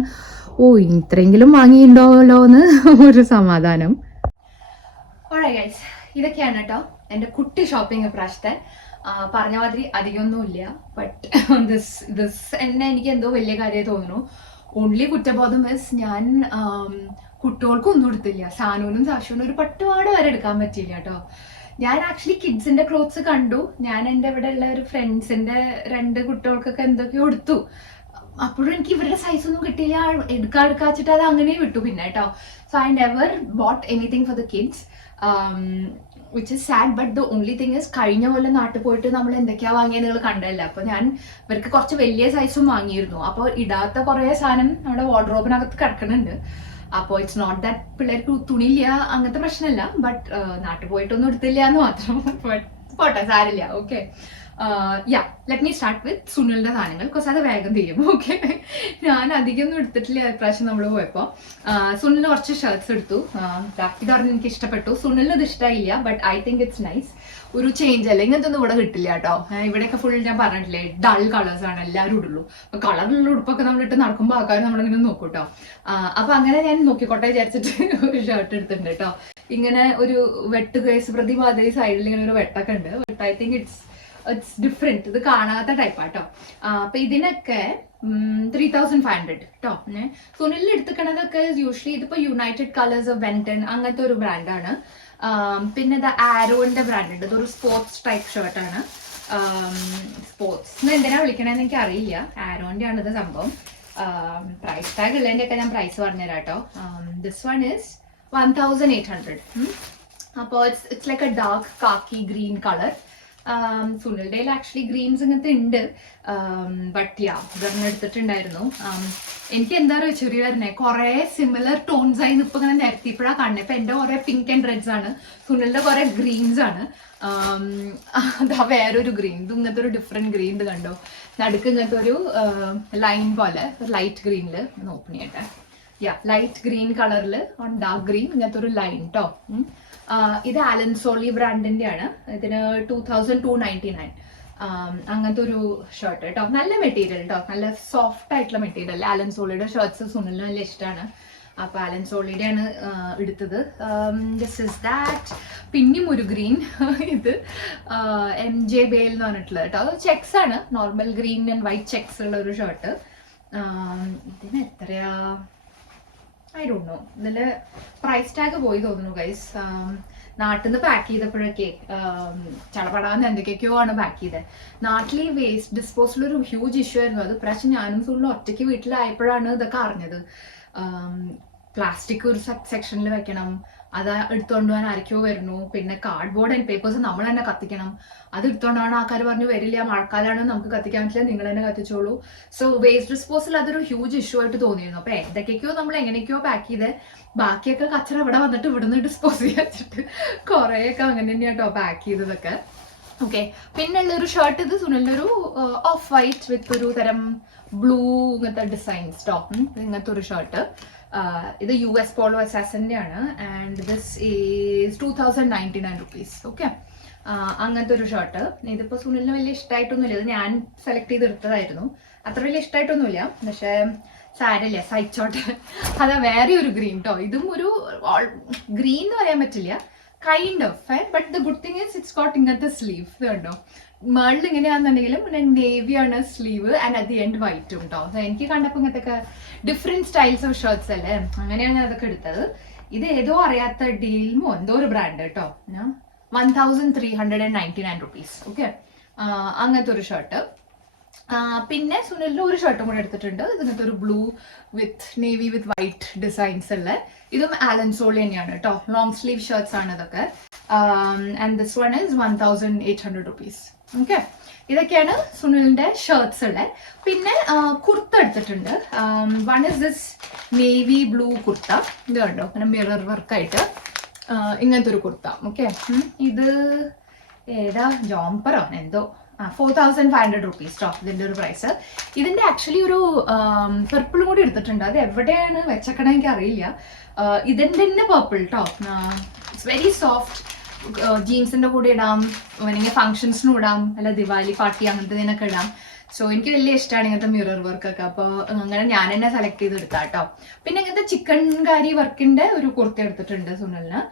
ഇത്രയെങ്കിലും വാങ്ങിയിട്ടുണ്ടോല്ലോ എന്ന് ഒരു സമാധാനം. ഗൈസ്, ഇതൊക്കെയാണ് കേട്ടോ എൻ്റെ കുട്ടി ഷോപ്പിംഗ് പ്രാവശ്യത്തെ. പറഞ്ഞ മാതിരി അധികമൊന്നുമില്ല. ബട്ട് എനിക്ക് എന്തോ വലിയ കാര്യമായി തോന്നുന്നു. ഓൺലി കുറ്റബോധം മിസ് ഞാൻ കുട്ടികൾക്കും ഒന്നും എടുത്തില്ല. സാനുവിനും സാഷുവിനും ഒരു പട്ടുപാട് വരെ എടുക്കാൻ പറ്റിയില്ല കേട്ടോ. ഞാൻ ആക്ച്വലി കിഡ്സിന്റെ ക്ലോത്ത്സ് കണ്ടു. ഞാൻ എൻ്റെ ഇവിടെ ഉള്ള ഒരു ഫ്രണ്ട്സിന്റെ 2 കുട്ടികൾക്കൊക്കെ എന്തൊക്കെയോ എടുത്തു. അപ്പോഴും എനിക്ക് ഇവരുടെ സൈസ് ഒന്നും കിട്ടിയില്ല. എടുക്കാച്ചിട്ട് അത് അങ്ങനെ വിട്ടു പിന്നെ കേട്ടോ. So I never boat anything for the kids, which is sad. But the only thing is കഴിഞ്ഞ പോലെ നാട്ടിൽ പോയിട്ട് നമ്മൾ എന്തൊക്കെയാ വാങ്ങിയത് നിങ്ങൾ കണ്ടല്ല. അപ്പൊ ഞാൻ ഇവർക്ക് കുറച്ച് വലിയ സൈസും വാങ്ങിയിരുന്നു. അപ്പോൾ ഇടാത്ത കുറേ സാധനം നമ്മുടെ വാർഡ്രോബിനകത്ത് കിടക്കുന്നുണ്ട്. അപ്പോൾ ഇറ്റ്സ് നോട്ട് ദാറ്റ് പിള്ളേർക്ക് തുണിയില്ല അങ്ങനത്തെ പ്രശ്നമല്ല. ബട്ട് നാട്ടിൽ പോയിട്ടൊന്നും എടുത്തില്ല എന്ന് മാത്രം. ബട്ട് പോട്ടെ, സാരില്ല. Okay, let me start with സുനിലിന്റെ സാധനങ്ങൾ. ബിക്കോസ് അത് വേഗം തീരും. ഓക്കെ, ഞാൻ അധികം ഒന്നും എടുത്തിട്ടില്ല ഇപ്രാവശ്യം നമ്മൾ പോയപ്പോൾ. സുനിലിന് കുറച്ച് ഷർട്ട്സ് എടുത്തു. ഇതറിഞ്ഞ് എനിക്ക് ഇഷ്ടപ്പെട്ടു. സുനിലിന് ഇത് ഇഷ്ടമായില്ല. But I think it's nice. ഒരു ചേഞ്ച് അല്ല, ഇങ്ങനത്തെ ഒന്നും ഇവിടെ കിട്ടില്ല കേട്ടോ. ഇവിടെയൊക്കെ ഫുൾ ഞാൻ പറഞ്ഞിട്ടില്ലേ ഡൾ കളേഴ്സ് ആണ് എല്ലാവരും ഇടുള്ളൂ. അപ്പൊ കളറുള്ള ഉടുപ്പൊക്കെ നമ്മളിട്ട് നടക്കുമ്പോൾ ആൾക്കാർ നമ്മളിങ്ങനെ നോക്കും കേട്ടോ. അപ്പൊ അങ്ങനെ ഞാൻ നോക്കിക്കോട്ടെ വിചാരിച്ചിട്ട് ഒരു ഷർട്ട് എടുത്തിട്ടുണ്ട് കേട്ടോ. ഇങ്ങനെ ഒരു വെട്ട് കേസ് പ്രതി മാതിരി സൈഡിൽ ഇങ്ങനെ ഒരു വെട്ടൊക്കെ ഉണ്ട്. But I think it's different. ഇത് കാണാത്ത ടൈപ്പാട്ടോ. അപ്പൊ ഇതിനൊക്കെ 3500 കേട്ടോ. സുനിലിൽ എടുത്തിക്കണതൊക്കെ യൂഷ്വലി ഇതിപ്പോ യുണൈറ്റഡ് കളേഴ്സ് ഓഫ് വെന്റൺ അങ്ങനത്തെ ഒരു ബ്രാൻഡാണ്. പിന്നെ ഇത് ആരോന്റെ ബ്രാൻഡ് ഉണ്ട്. ഇതൊരു സ്പോർട്സ് ടൈപ്പ് ഷർട്ടാണ്. സ്പോർട്സ് എന്തിനാ വിളിക്കണേന്ന് എനിക്ക് അറിയില്ല. ആരോന്റെ ആണ് ഇത് സംഭവം. പ്രൈസ് ടാഗ് ഉള്ളതിന്റെ ഒക്കെ ഞാൻ പ്രൈസ് പറഞ്ഞുതരാം കേട്ടോ. This one is 1800. അപ്പോൾ it's like a dark khaki green colour. സുനിലിന്റെ ആക്ച്വലി ഗ്രീൻസ് ഇങ്ങനത്തെ ഉണ്ട്. ബട്ട് ഇതൊരെണ്ണം എടുത്തിട്ടുണ്ടായിരുന്നു. എനിക്ക് എന്താ പറയുക ചെറിയ വരുന്നേ കുറെ സിമിലർ ടോൺസ് ആയി ഇപ്പൊ ഇങ്ങനെ നിരത്തിയപ്പോഴാണ് കാണുന്നത്. ഇപ്പൊ എന്റെ കുറെ പിങ്ക് ആൻഡ് റെഡ്സ് ആണ്, സുനിലിന്റെ കുറെ ഗ്രീൻസ് ആണ്. അതാ വേറൊരു ഗ്രീൻ, ഇത് ഇങ്ങനത്തെ ഒരു ഡിഫറെന്റ് ഗ്രീൻ. ഇത് കണ്ടോ, നടുക്ക് ഇങ്ങനത്തെ ഒരു ലൈൻ പോലെ ലൈറ്റ് ഗ്രീനില് ഓപ്പൺ ചെയ്യട്ടെ. ലൈറ്റ് ഗ്രീൻ കളറിൽ ഓൺ ഡാർക്ക് ഗ്രീൻ ഇങ്ങനത്തെ ഒരു ലൈൻ കേട്ടോ. ഇത് ആലൻസോളി ബ്രാൻഡിന്റെ ആണ്. ഇതിന് 2299 അങ്ങനത്തെ ഒരു ഷർട്ട് കേട്ടോ. നല്ല മെറ്റീരിയൽ കേട്ടോ, നല്ല സോഫ്റ്റ് ആയിട്ടുള്ള മെറ്റീരിയൽ. ആലൻസോളിയുടെ ഷർട്ട്സ് സുനിലിന് നല്ല ഇഷ്ടമാണ്. അപ്പൊ ആലൻസോളിയുടെ ആണ് എടുത്തത്. This is that. പിന്നെയും ഒരു ഗ്രീൻ. ഇത് MJ Bale എന്ന് പറഞ്ഞിട്ടുള്ളത് കേട്ടോ. അത് ചെക്സ് ആണ്, normal green and white checks ഉള്ള ഒരു ഷർട്ട്. ഇതിന് എത്രയാ ഐ ഡോണ്ട് നോ. ഇതില് പ്രൈസ് ടാഗ് പോയി തോന്നുന്നു ഗൈസ്. നാട്ടിൽ നിന്ന് പാക്ക് ചെയ്തപ്പോഴൊക്കെ ചടപടാന്ന് എന്തൊക്കെയൊക്കെയോ ആണ് പാക്ക് ചെയ്തത്. നാട്ടിൽ ഈ വേസ്റ്റ് ഡിസ്പോസൽ ഒരു ഹ്യൂജ് ഇഷ്യൂ ആയിരുന്നു. അത് പ്രാവശ്യം ഞാനും സുള്ളും ഒറ്റയ്ക്ക് വീട്ടിലായപ്പോഴാണ് ഇതൊക്കെ അറിഞ്ഞത്. പ്ലാസ്റ്റിക് ഒരു സെക്ഷനിൽ വെക്കണം, അത് എടുത്തുകൊണ്ട് പോകാൻ ആരൊക്കെയോ വരുന്നു. പിന്നെ കാർഡ്ബോർഡ് ആൻഡ് പേപ്പേഴ്സ് നമ്മൾ തന്നെ കത്തിക്കണം. അത് എടുത്തുകൊണ്ടാണ് ആൾക്കാർ പറഞ്ഞു വരില്ല, മഴക്കാലമാണ്, നമുക്ക് കത്തിക്കാൻ പറ്റില്ല, നിങ്ങൾ തന്നെ കത്തിച്ചോളൂ. സോ വേസ്റ്റ് ഡിസ്പോസൽ അതൊരു ഹ്യൂജ് ഇഷ്യൂ ആയിട്ട് തോന്നിയിരുന്നു. അപ്പൊ എന്തൊക്കെയൊക്കെയോ നമ്മൾ എങ്ങനെയൊക്കെയോ പാക്ക് ചെയ്ത് ബാക്കിയൊക്കെ കച്ചറ ഇവിടെ വന്നിട്ട് ഇവിടുന്ന് ഡിസ്പോസ് ചെയ്യാച്ചിട്ട് കുറേയൊക്കെ അങ്ങനെ തന്നെയാട്ടോ പാക്ക് ചെയ്തതൊക്കെ. ഓക്കെ, പിന്നെയുള്ള ഒരു ഷർട്ട്, ഇത് സുനിലിൻ്റെ ഒരു ഓഫ് വൈറ്റ് വിത്ത് ഒരു തരം ബ്ലൂ ഇങ്ങനത്തെ ഡിസൈൻസ് ടോപ്പ്, ഇങ്ങനത്തെ ഒരു ഷർട്ട്. ഇത് US പോളോ അസാസിൻ്റെ ആണ്. And this is 2099 rupees. Okay, അങ്ങനത്തെ ഒരു ഷർട്ട്. ഇതിപ്പോൾ സുനിലിന് വലിയ ഇഷ്ടമായിട്ടൊന്നുമില്ല, ഇത് ഞാൻ സെലക്ട് ചെയ്തെടുത്തതായിരുന്നു. അത്ര വലിയ ഇഷ്ടമായിട്ടൊന്നുമില്ല, പക്ഷേ സാരില്ല, സഹിച്ചോട്ടെ. അതാ വേറെ ഒരു ഗ്രീൻ കേട്ടോ, ഇതും ഒരു ഗ്രീൻ എന്ന് പറയാൻ പറ്റില്ല, kind of. But the good thing is it's got ഇങ്ങനത്തെ സ്ലീവ് കണ്ടോ. മേളിൽ ഇങ്ങനെയാണെന്നുണ്ടെങ്കിലും പിന്നെ നേവിയാണ് sleeve and at the end വൈറ്റും കേട്ടോ. എനിക്ക് കണ്ടപ്പോൾ ഇങ്ങനത്തെ ഡിഫറെന്റ് സ്റ്റൈൽസ് ഓഫ് ഷർട്ട്സ് അല്ലേ, അങ്ങനെയാണ് ഞാൻ അതൊക്കെ എടുത്തത്. ഇത് ഏതോ അറിയാത്ത ഡീൽമോ എന്തോ ഒരു ബ്രാൻഡ് കേട്ടോ, 1399 rupees. ഓക്കെ, അങ്ങനത്തെ ഒരു ഷർട്ട്. പിന്നെ സുനിലിൻ്റെ ഒരു ഷർട്ടും കൂടെ എടുത്തിട്ടുണ്ട്. ഇതിനകത്ത് ഒരു ബ്ലൂ വിത്ത് നേവി വിത്ത് വൈറ്റ് ഡിസൈൻസ് ഉള്ള, ഇതും ആലൻ സോളി തന്നെയാണ് കേട്ടോ. ലോങ് സ്ലീവ് ഷർട്ട്സ് ആണ് ഇതൊക്കെ. And this one is 1800 rupees. Okay, ഇതൊക്കെയാണ് സുനിലിൻ്റെ ഷർട്ട്സ് ഉള്ളത്. പിന്നെ കുർത്ത എടുത്തിട്ടുണ്ട്. One is this navy blue kurta, ഇത് കണ്ടോ, അങ്ങനെ മിറർ വർക്കായിട്ട് ഇങ്ങനത്തെ ഒരു കുർത്ത. ഓക്കെ, ഇത് ഏതാ ജോംപറോ എന്തോ, 4500 rupees ട്ടോ ഇതിൻ്റെ ഒരു പ്രൈസ്. ഇതിൻ്റെ ആക്ച്വലി ഒരു പെർപ്പിളും കൂടി എടുത്തിട്ടുണ്ട്, അത് എവിടെയാണ് വെച്ചേക്കണേ എനിക്ക് അറിയില്ല. ഇതിൻ്റെ തന്നെ പെർപ്പിൾ ട്ടോ. ഇറ്റ്സ് വെരി സോഫ്റ്റ്, ജീൻസിൻ്റെ കൂടെ ഇടാം, അല്ലെങ്കിൽ ഫങ്ഷൻസിനും ഇടാം, അല്ല ദിവാലി പാർട്ടി അങ്ങനത്തെ ഇതിനൊക്കെ ഇടാം. സോ എനിക്ക് വലിയ ഇഷ്ടമാണ് ഇങ്ങനത്തെ മിറർ വർക്കൊക്കെ. അപ്പോൾ അങ്ങനെ ഞാൻ തന്നെ സെലക്ട് ചെയ്തെടുത്താം കേട്ടോ. പിന്നെ ഇങ്ങനത്തെ ചിക്കൻ കാരി വർക്കിൻ്റെ ഒരു കുർത്ത എടുത്തിട്ടുണ്ട് സുനിലിന്.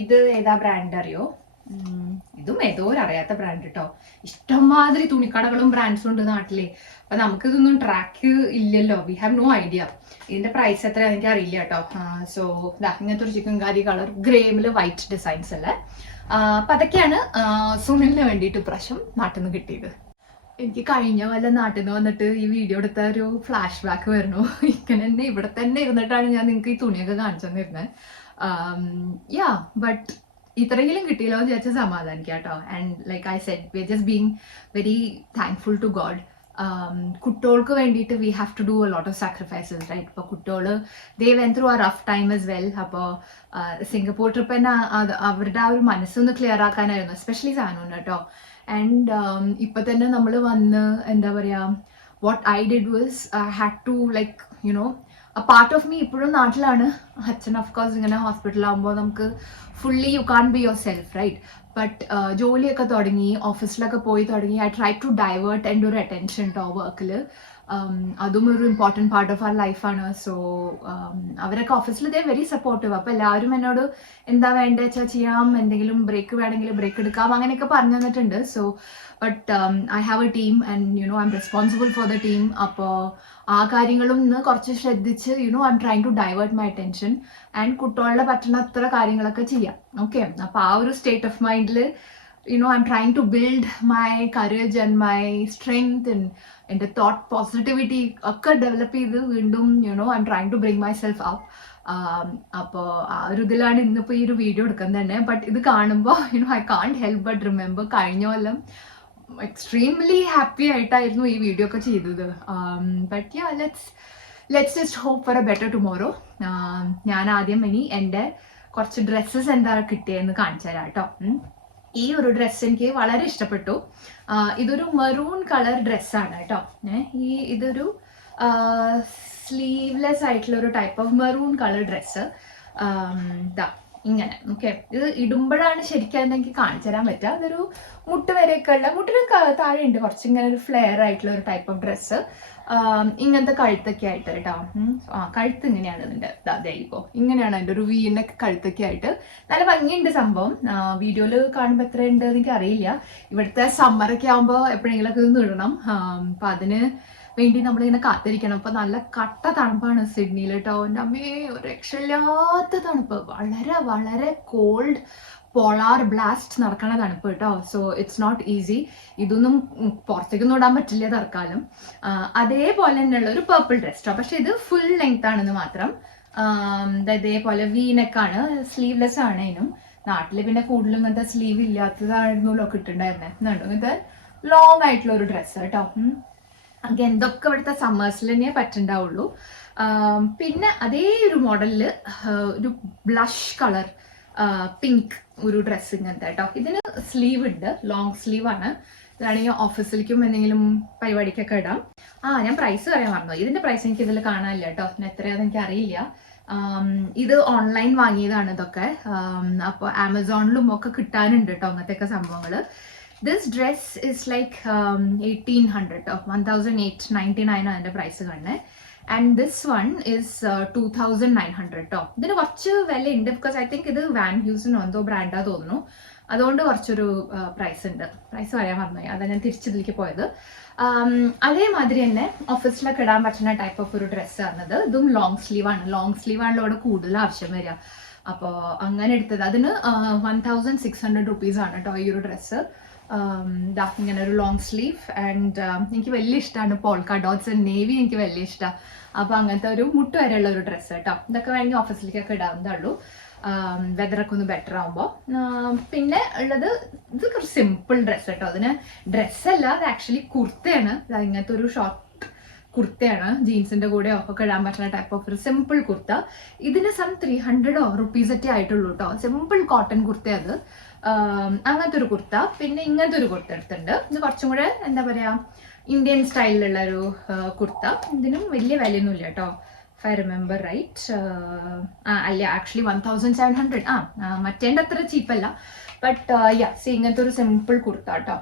ഇത് ഏതാ ബ്രാൻഡ് അറിയോ? ഇതും ഏതോ ഒരു അറിയാത്ത ബ്രാൻഡ് കേട്ടോ. ഇഷ്ടംമാതിരി തുണിക്കടകളും ബ്രാൻഡ്സും ഉണ്ട് നാട്ടിലെ. അപ്പൊ നമുക്കിതൊന്നും ട്രാക്ക് ഇല്ലല്ലോ, വി ഹാവ് നോ ഐഡിയ. ഇതിന്റെ പ്രൈസ് എത്ര എനിക്ക് അറിയില്ല കേട്ടോ. സോ ഇങ്ങനത്തെ ഒരു ചിക്കൻ കാരി കളർ ഗ്രേമില് വൈറ്റ് ഡിസൈൻസ് അല്ലേ. അപ്പൊ അതൊക്കെയാണ് സുനിലിന് വേണ്ടിയിട്ട് പ്രാവശ്യം നാട്ടിൽ നിന്ന് കിട്ടിയത്. എനിക്ക് കഴിഞ്ഞ വല്ല നാട്ടിൽ നിന്ന് വന്നിട്ട് ഈ വീഡിയോ എടുത്ത ഒരു ഫ്ലാഷ് ബാക്ക് വരണു. ഇങ്ങനെ തന്നെ ഇവിടെ തന്നെ ഇരുന്നിട്ടാണ് ഞാൻ നിങ്ങൾക്ക് ഈ തുണിയൊക്കെ കാണിച്ചു തന്നിരുന്നത്. യാ, ബട്ട് ഇത്രയെങ്കിലും കിട്ടിയല്ലോ എന്ന് വിചാരിച്ച സമാധാനിക്കാം കേട്ടോ. And like I said, we are just being very thankful to God. കുട്ടികൾക്ക് വേണ്ടിയിട്ട് we have to do a lot of sacrifices, right? ഇപ്പോൾ കുട്ടികൾ ദേ വെൻ ത്രൂ ആ റഫ് ടൈം ആസ് വെൽ. അപ്പോൾ സിംഗപ്പൂർ ട്രിപ്പ് തന്നെ അവരുടെ ആ ഒരു മനസ്സൊന്ന് ക്ലിയർ ആക്കാനായിരുന്നു, എസ്പെഷ്യലി സാനുണ്ട് കേട്ടോ. ആൻഡ് ഇപ്പം തന്നെ നമ്മൾ വന്ന് എന്താ പറയുക, what I did was I had to like you know, a part of me ഇപ്പോഴും നാട്ടിലാണ്. അച്ഛൻ ഓഫ് കോഴ്സ് ഇങ്ങനെ ഹോസ്പിറ്റലാകുമ്പോൾ നമുക്ക് fully you can be yourself, right? But ജോലിയൊക്കെ തുടങ്ങി, ഓഫീസിലൊക്കെ പോയി തുടങ്ങി, ഐ ട്രൈ ടു ഡൈവേർട്ട് എൻ്റെ ഒരു അറ്റൻഷൻ ടോ വർക്കിൽ. അതും ഒരു ഇമ്പോർട്ടൻറ്റ് പാർട്ട് ഓഫ് അവർ ലൈഫാണ്. സോ അവരൊക്കെ ഓഫീസിൽ ദേ വെരി സപ്പോർട്ടീവ്. അപ്പോൾ എല്ലാവരും എന്നോട് എന്താ വേണ്ടത് വെച്ചാൽ ചെയ്യാം, എന്തെങ്കിലും ബ്രേക്ക് വേണമെങ്കിൽ ബ്രേക്ക് എടുക്കാം, അങ്ങനെയൊക്കെ പറഞ്ഞു തന്നിട്ടുണ്ട്. So but I have a team and you know I am responsible for the team. അപ്പോൾ ആ കാര്യങ്ങളും ഇന്ന് കുറച്ച് ശ്രദ്ധിച്ച് you know I am trying to divert my attention and കുട്ടികളുടെ പറ്റുന്ന അത്ര കാര്യങ്ങളൊക്കെ ചെയ്യാം. ഓക്കെ, അപ്പോൾ ആ ഒരു സ്റ്റേറ്റ് ഓഫ് മൈൻഡിൽ you know, I'm trying to build my courage and my strength and എൻ്റെ തോട്ട് പോസിറ്റിവിറ്റി ഒക്കെ ഡെവലപ്പ് ചെയ്ത് വീണ്ടും you know I am trying to bring myself up. അപ്പോൾ ആ ഒരു ഇതിലാണ് ഇന്നിപ്പോൾ ഈ ഒരു വീഡിയോ എടുക്കുന്നത് തന്നെ. ബട്ട് ഇത് കാണുമ്പോൾ U know I can't help but remember കഴിഞ്ഞ കൊല്ലം എക്സ്ട്രീംലി ഹാപ്പി ആയിട്ടായിരുന്നു ഈ വീഡിയോ ഒക്കെ ചെയ്തത്. But yeah, let's just hope for A better tomorrow. ഞാൻ ആദ്യം ഇനി എൻ്റെ കുറച്ച് ഡ്രസ്സസ് എന്താ കിട്ടിയെന്ന് കാണിച്ചു തരാം കേട്ടോ. ഈ ഒരു ഡ്രസ്സ് എനിക്ക് വളരെ ഇഷ്ടപ്പെട്ടു. ഇതൊരു മെറൂൺ കളർ ഡ്രസ്സാണ് കേട്ടോ. ഇതൊരു സ്ലീവ്ലെസ് ആയിട്ടുള്ള ഒരു type of maroon colour dress. ഇങ്ങനെ ഓക്കെ, ഇത് ഇടുമ്പോഴാണ് ശരിക്കും എനിക്ക് കാണിച്ചു തരാൻ പറ്റുക. അതൊരു മുട്ട് വരെയൊക്കെ ഉള്ള, മുട്ടിന് താഴെ ഉണ്ട് കുറച്ച് ഇങ്ങനെ ഒരു ഫ്ലെയർ ആയിട്ടുള്ള ഒരു ടൈപ്പ് ഓഫ് ഡ്രസ്സ്. ഇങ്ങനത്തെ കഴുത്തൊക്കെ ആയിട്ട് കേട്ടോ. കഴുത്ത് ഇങ്ങനെയാണ് ഇതിൻ്റെ, അതായിപ്പോ ഇങ്ങനെയാണ് അതിൻ്റെ ഒരു വീനൊക്കെ കഴുത്തൊക്കെ ആയിട്ട് നല്ല ഭംഗിയുണ്ട് സംഭവം. വീഡിയോയിൽ കാണുമ്പോൾ എത്ര ഉണ്ട് എനിക്ക് അറിയില്ല. ഇവിടുത്തെ സമ്മറൊക്കെ ആകുമ്പോൾ എപ്പോഴെങ്കിലുമൊക്കെ ഇത് ഇടണം. അപ്പം അതിന് വേണ്ടി നമ്മളിങ്ങനെ കാത്തിരിക്കണം. അപ്പോൾ നല്ല കട്ട തണുപ്പാണ് സിഡ്നിയിൽ കേട്ടോ. എൻ്റെ അമ്മേ, ഒരു രക്ഷയില്ലാത്ത തണുപ്പ്, വളരെ വളരെ കോൾഡ് പോളാർ ബ്ലാസ്റ്റ് നടക്കണ തണുപ്പ് കേട്ടോ. So it's not easy. ഇതൊന്നും പുറത്തേക്കൊന്നും ഇടാൻ പറ്റില്ല തൽക്കാലം. അതേപോലെ തന്നെയുള്ള ഒരു പർപ്പിൾ ഡ്രസ് കേട്ടോ. പക്ഷെ ഇത് ഫുൾ ലെങ്ത് ആണെന്ന് മാത്രം. ഇതേപോലെ വീനക്കാണ്, സ്ലീവ്ലെസ് ആണ്. അതിനും നാട്ടിൽ പിന്നെ കൂടുതലും ഇങ്ങനത്തെ സ്ലീവ് ഇല്ലാത്തതായിരുന്നല്ലോ കിട്ടുന്നുണ്ടായിരുന്നത്. എന്നുണ്ടോ ഇങ്ങനത്തെ ലോങ് ആയിട്ടുള്ള ഒരു ഡ്രസ്സ് കേട്ടോ. എന്തൊക്കെ ഇവിടുത്തെ സമ്മേഴ്സിൽ തന്നെ പറ്റുണ്ടാവുള്ളൂ. പിന്നെ അതേ ഒരു മോഡലില് ഒരു ബ്ലഷ് കളർ പിങ്ക് ഒരു ഡ്രസ്സ് ഇങ്ങനത്തെ കേട്ടോ. ഇതിന് സ്ലീവ് ഉണ്ട്, ലോങ് സ്ലീവ് ആണ്. ഇതാണെങ്കിൽ ഓഫീസിലേക്കും എന്തെങ്കിലും പരിപാടിക്കൊക്കെ ഇടാം. ഞാൻ പ്രൈസ് പറയാൻ മറന്നു. ഇതിന്റെ പ്രൈസ് എനിക്ക് ഇതിൽ കാണാനില്ല കേട്ടോ, എത്രയാണെന്ന് എനിക്ക് അറിയില്ല. ഇത് ഓൺലൈൻ വാങ്ങിയതാണ് ഇതൊക്കെ. അപ്പോൾ ആമസോണിലും ഒക്കെ കിട്ടാനുണ്ട് കേട്ടോ അങ്ങനത്തെയൊക്കെ സംഭവങ്ങള്. ദിസ് ഡ്രസ് ഇസ് ലൈക്ക് 1800 കേട്ടോ, 1899 അതിന്റെ പ്രൈസ് കാണുന്നത്. ആൻഡ് ദിസ് വൺ ഇസ് 2900 കേട്ടോ. ഇതിന് കുറച്ച് വിലയുണ്ട്, ബിക്കോസ് ഐ തിങ്ക് ഇത് വാൻ ഹ്യൂസിനോ എന്തോ ബ്രാൻഡാ തോന്നുന്നു. അതുകൊണ്ട് കുറച്ചൊരു പ്രൈസ് ഉണ്ട്. പ്രൈസ് പറയാൻ മറന്നുപോയി, അതാണ് ഞാൻ തിരിച്ചതിലേക്ക് പോയത്. അതേമാതിരി തന്നെ ഓഫീസിലൊക്കെ ഇടാൻ പറ്റുന്ന ടൈപ്പ് ഓഫ് ഒരു ഡ്രസ്സാണത്. ഇതും ലോങ് സ്ലീവ് ആണ്. ലോങ് സ്ലീവ് ആണല്ലോ ഇവിടെ കൂടുതൽ ആവശ്യം വരിക. അപ്പോൾ അങ്ങനെ എടുത്തത്. അതിന് 1600 rupees ആണ് കേട്ടോ ഈ ഒരു ഡ്രസ്സ്. ഇങ്ങനെ ഒരു ലോങ് സ്ലീവ്. ആൻഡ് എനിക്ക് വലിയ ഇഷ്ടമാണ് പോൾക്ക ഡോട്ട്സ് ആൻഡ് നേവി, എനിക്ക് വലിയ ഇഷ്ടമാണ്. അപ്പോൾ അങ്ങനത്തെ ഒരു മുട്ട് വരെയുള്ള ഒരു ഡ്രസ്സ് കേട്ടോ. ഇതൊക്കെ വേണമെങ്കിൽ ഓഫീസിലേക്കൊക്കെ ഇടാവുന്നതുള്ളൂ, വെതറൊക്കെ ഒന്ന് ബെറ്റർ ആകുമ്പോൾ. പിന്നെ ഉള്ളത് ഇത് കുറച്ച് സിമ്പിൾ ഡ്രസ്സ് കേട്ടോ. അതിന് ഡ്രസ്സല്ല, അത് ആക്ച്വലി കുർത്തയാണ്. ഇങ്ങനത്തെ ഒരു ഷോർട്ട് കുർത്തയാണ്, ജീൻസിന്റെ കൂടെ ഒക്കെ ഇടാൻ പറ്റുന്ന ടൈപ്പ് ഓഫ് ഒരു സിമ്പിൾ കുർത്ത. ഇതിന് 300 rupees ഒക്കെ ആയിട്ടുള്ളൂ കേട്ടോ. സിമ്പിൾ കോട്ടൺ കുർത്ത അത്. അങ്ങനത്തെ ഒരു കുർത്ത. പിന്നെ ഇങ്ങനത്തെ ഒരു കുർത്ത എടുത്തിട്ടുണ്ട്. ഇത് കുറച്ചും കൂടെ എന്താ പറയാ ഇന്ത്യൻ സ്റ്റൈലിലുള്ള ഒരു കുർത്ത. ഇതിനും വലിയ വിലയൊന്നും ഇല്ല കേട്ടോ, if I remember right. അല്ല, ആക്ച്വലി 1700. മറ്റേൻ്റെ അത്ര ചീപ്പല്ല. ബട്ട് സി ഇങ്ങനത്തെ ഒരു സിമ്പിൾ കുർത്ത കേട്ടോ.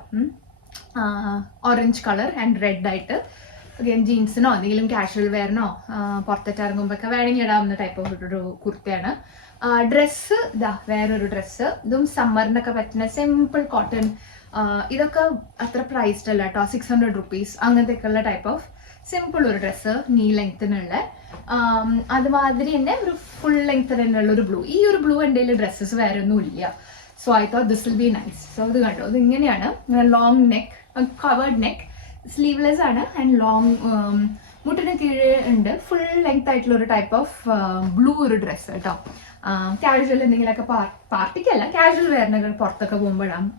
ഓറഞ്ച് കളർ ആൻഡ് റെഡ് ആയിട്ട്. അഗൈൻ ജീൻസിനോ എന്തെങ്കിലും കാഷ്വൽ വെയറിനോ പുറത്തേക്ക് ഇറങ്ങുമ്പോഴൊക്കെ വേണമെങ്കിൽ ഇടാവുന്ന ടൈപ്പ് ഓഫ് ഒരു കുർത്തയാണ്. ഡ്രസ്സ് ഇതാ വേറൊരു ഡ്രസ്സ്. ഇതും സമ്മറിനൊക്കെ പറ്റുന്ന സിമ്പിൾ കോട്ടൺ. ഇതൊക്കെ അത്ര പ്രൈസ്ഡ് അല്ല കേട്ടോ, 600 rupees അങ്ങനത്തെയൊക്കെ ഉള്ള ടൈപ്പ് ഓഫ് സിമ്പിൾ ഒരു ഡ്രസ്സ്, നീ ലെങ്ത്തിനുള്ള. അതുമാതിരി തന്നെ ഒരു ഫുൾ ലെങ്ത് തന്നെയുള്ള ഒരു ബ്ലൂ. ഈ ഒരു ബ്ലൂ എൻ്റെ ഡ്രസ്സസ് വേറെ ഒന്നും ഇല്ല. So I thought this will be nice. So ഇത് കണ്ടോ, ഇത് ഇങ്ങനെയാണ്. Long neck, covered neck, sleeveless ആണ്. ആൻഡ് ലോങ് മുട്ടിന് കീഴേ ഉണ്ട്. ഫുൾ ലെങ്ത് ആയിട്ടുള്ള ഒരു ടൈപ്പ് ഓഫ് ബ്ലൂ ഒരു ഡ്രസ്സ് കേട്ടോ. കാഷ്വൽ എന്തെങ്കിലുമൊക്കെ പാർട്ടിക്കല്ല, കാഷ്വൽ വെയറിനൊക്കെ പുറത്തൊക്കെ പോകുമ്പോഴാണ്.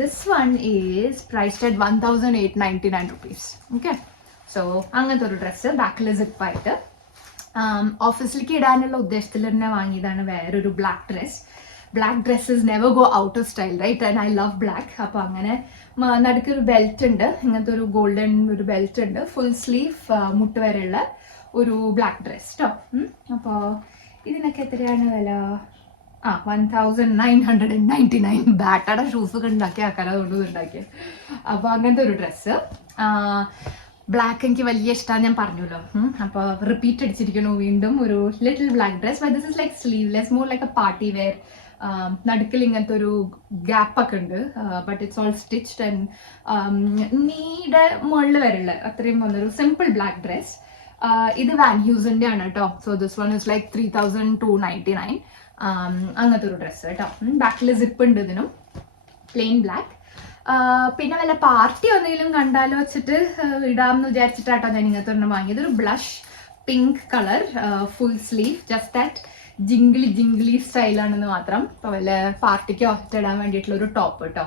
This one is priced at 1899 rupees. Okay, so അങ്ങനത്തെ ഒരു ഡ്രസ്സ്, ബാക്കിൽ സിപ്പായിട്ട്. ഓഫീസിലേക്ക് ഇടാനുള്ള ഉദ്ദേശത്തിൽ തന്നെ വാങ്ങിയതാണ് വേറൊരു black dress. Black dresses never go out of style, right? And I love black. അപ്പോൾ അങ്ങനെ നടുക്കൊരു ബെൽറ്റ് ഉണ്ട്, ഇങ്ങനത്തെ ഒരു ഗോൾഡൻ ഒരു ബെൽറ്റ് ഉണ്ട്, ഫുൾ സ്ലീവ്, മുട്ട് വരെയുള്ള ഒരു ബ്ലാക്ക് ഡ്രസ് കേട്ടോ. അപ്പോൾ ഇതിനൊക്കെ എത്രയാണ് വില? 1999. ബാറ്റയുടെ ഷൂസ് ഒക്കെ ഉണ്ടാക്കിയ ആൾക്കാരെ അതുകൊണ്ട് ഉണ്ടാക്കിയത്. അപ്പോൾ അങ്ങനത്തെ ഒരു ഡ്രസ്സ്. ബ്ലാക്ക് എനിക്ക് വലിയ ഇഷ്ടമാണ്, ഞാൻ പറഞ്ഞല്ലോ. അപ്പോൾ റിപ്പീറ്റ് അടിച്ചിരിക്കണു വീണ്ടും ഒരു little black dress. But this is like sleeveless, more like a party wear. നടുക്കിൽ ഇങ്ങനത്തെ ഒരു ഗ്യാപ്പൊക്കെ ഉണ്ട്. But it's all stitched and നീയുടെ മുകളിൽ വരെയുള്ള അത്രയും വന്നൊരു സിമ്പിൾ ബ്ലാക്ക് ഡ്രസ്. ഇത് വാൻ ഹ്യൂസിന്റെ ആണ് കേട്ടോ. So this one is like 3299. അങ്ങനത്തെ ഒരു ഡ്രസ്സ് കേട്ടോ. ബാക്കിൽ സിപ്പ് ഉണ്ട് ഇതിനും, പ്ലെയിൻ ബ്ലാക്ക്. പിന്നെ വല്ല പാർട്ടി എന്തെങ്കിലും കണ്ടാലോ വെച്ചിട്ട് ഇടാമെന്ന് വിചാരിച്ചിട്ടാട്ടോ ഞാൻ ഇങ്ങനത്തെ ഒരെണ്ണം വാങ്ങിയത്. ഒരു blush pink colour, full sleeve, just that jingly സ്റ്റൈലാണെന്ന് മാത്രം. ഇപ്പോൾ വല്ല പാർട്ടിക്കോ ഇടാൻ വേണ്ടിയിട്ടുള്ള ഒരു ടോപ്പ് കേട്ടോ.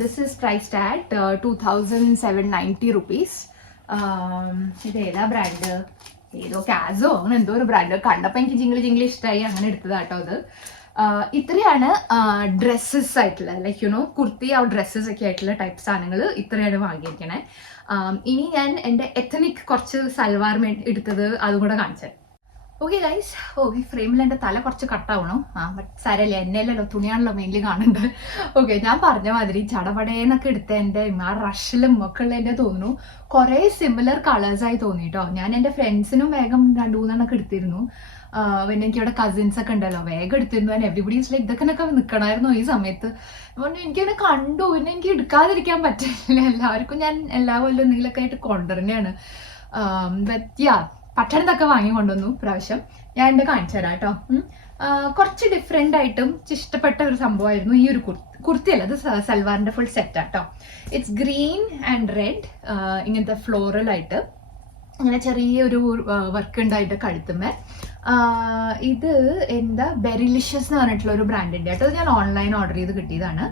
This is priced at 2790 rupees. ഇത് ഏതാ ബ്രാൻഡ്? ഏതോ കാസോ അങ്ങനെ എന്തോ ഒരു ബ്രാൻഡ്. കണ്ടപ്പോൾ എനിക്ക് ജിംഗ്ലി ഇഷ്ടമായി, അങ്ങനെ എടുത്തതാട്ടോ അത്. ഇത്രയാണ് ഡ്രസ്സസ് ആയിട്ടുള്ള, ലൈക്ക് യുനോ കുർത്തി ആ ഡ്രസ്സസ് ഒക്കെ ആയിട്ടുള്ള ടൈപ്പ് സാധനങ്ങൾ ഇത്രയാണ് വാങ്ങിയിരിക്കണേ. ഇനി ഞാൻ എൻ്റെ എത്തനിക് കുറച്ച് സൽവാർ എടുത്തത് അതും കൂടെ കാണിച്ചത്. ഓക്കെ ഗൈസ്, ഈ ഫ്രെയിമിൽ എൻ്റെ തല കുറച്ച് കട്ടാവണോ? ബട്ട് സാരല്ലേ, എന്നെയല്ലല്ലോ, തുണിയാണല്ലോ മെയിൻലി കാണുന്നത്. ഓക്കെ, ഞാൻ പറഞ്ഞ മാതിരി ചടപടേന്നൊക്കെ എടുത്ത എൻ്റെ ആ റഷിലും ഒക്കെ ഉള്ളതിൻ്റെ തോന്നുന്നു കുറേ സിമിലർ കളേഴ്സായി തോന്നി കേട്ടോ. ഞാൻ എൻ്റെ ഫ്രണ്ട്സിനും വേഗം 2-3 എടുത്തിരുന്നു. പിന്നെ എനിക്ക് ഇവിടെ കസിൻസ് ഒക്കെ ഉണ്ടല്ലോ, വേഗം എടുത്തിരുന്നു. ആൻഡ് എവരിബഡി ഈസ് ലൈക്ക് ഇതൊക്കെ നിൽക്കണമായിരുന്നു ഈ സമയത്ത്. എനിക്കതിനെ കണ്ടു, പിന്നെ എനിക്ക് എടുക്കാതിരിക്കാൻ പറ്റില്ല. എല്ലാവർക്കും ഞാൻ എല്ലാ കൊല്ലം എന്തെങ്കിലുമൊക്കെ ആയിട്ട് കൊണ്ടുവരുന്നതാണ്. പട്ടണത്തൊക്കെ വാങ്ങി കൊണ്ടുവന്നു പ്രാവശ്യം. ഞാൻ എൻ്റെ കാണിച്ചു തരാം കേട്ടോ. കുറച്ച് ഡിഫറെൻ്റ് ആയിട്ടും ഇഷ്ടപ്പെട്ട ഒരു സംഭവമായിരുന്നു ഈ ഒരു കുർത്തിയല്ല, അത് സൽവാറിൻ്റെ ഫുൾ സെറ്റാട്ടോ. ഇറ്റ്സ് ഗ്രീൻ ആൻഡ് റെഡ്, ഇങ്ങനത്തെ ഫ്ലോറലായിട്ട് ഇങ്ങനെ ചെറിയൊരു വർക്ക് ഉണ്ടായിട്ട് കഴുത്തുമ്മേ. ഇത് എന്താ ബെറിലിഷ്യസ് എന്ന് പറഞ്ഞിട്ടുള്ള ഒരു ബ്രാൻഡിൻ്റെ കേട്ടോ. ഇത് ഞാൻ ഓൺലൈൻ ഓർഡർ ചെയ്ത് കിട്ടിയതാണ്.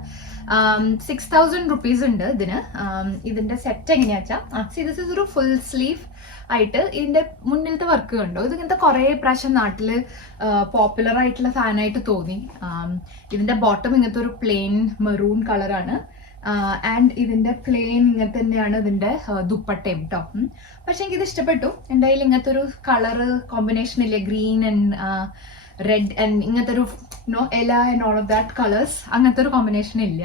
6000 റുപ്പീസ് ഉണ്ട് ഇതിന്. ഇതിൻ്റെ സെറ്റ് എങ്ങനെയാ വെച്ചാൽ ദിസ് ഇസ് ഒരു ഫുൾ സ്ലീവ് ആയിട്ട് ഇതിൻ്റെ മുന്നിലത്തെ വർക്ക് കണ്ടോ. ഇത് ഇങ്ങനത്തെ കുറേ പ്രാവശ്യം നാട്ടിൽ പോപ്പുലർ ആയിട്ടുള്ള സാധനമായിട്ട് തോന്നി. ഇതിൻ്റെ ബോട്ടം ഇങ്ങനത്തെ ഒരു പ്ലെയിൻ മെറൂൺ കളറാണ്. ആൻഡ് ഇതിൻ്റെ പ്ലെയിൻ ഇങ്ങനെ തന്നെയാണ് ഇതിൻ്റെ ദുപ്പട്ടയും കേട്ടോ. പക്ഷെ എനിക്കിത് ഇഷ്ടപ്പെട്ടു. എൻ്റെ കയ്യിൽ ഇങ്ങനത്തെ ഒരു കളറ് കോമ്പിനേഷൻ ഇല്ലേ, ഗ്രീൻ ആൻഡ് റെഡ് ആൻഡ് ഇങ്ങനത്തെ ഒരു എല and all of that colours, അങ്ങനത്തെ ഒരു കോമ്പിനേഷൻ ഇല്ല.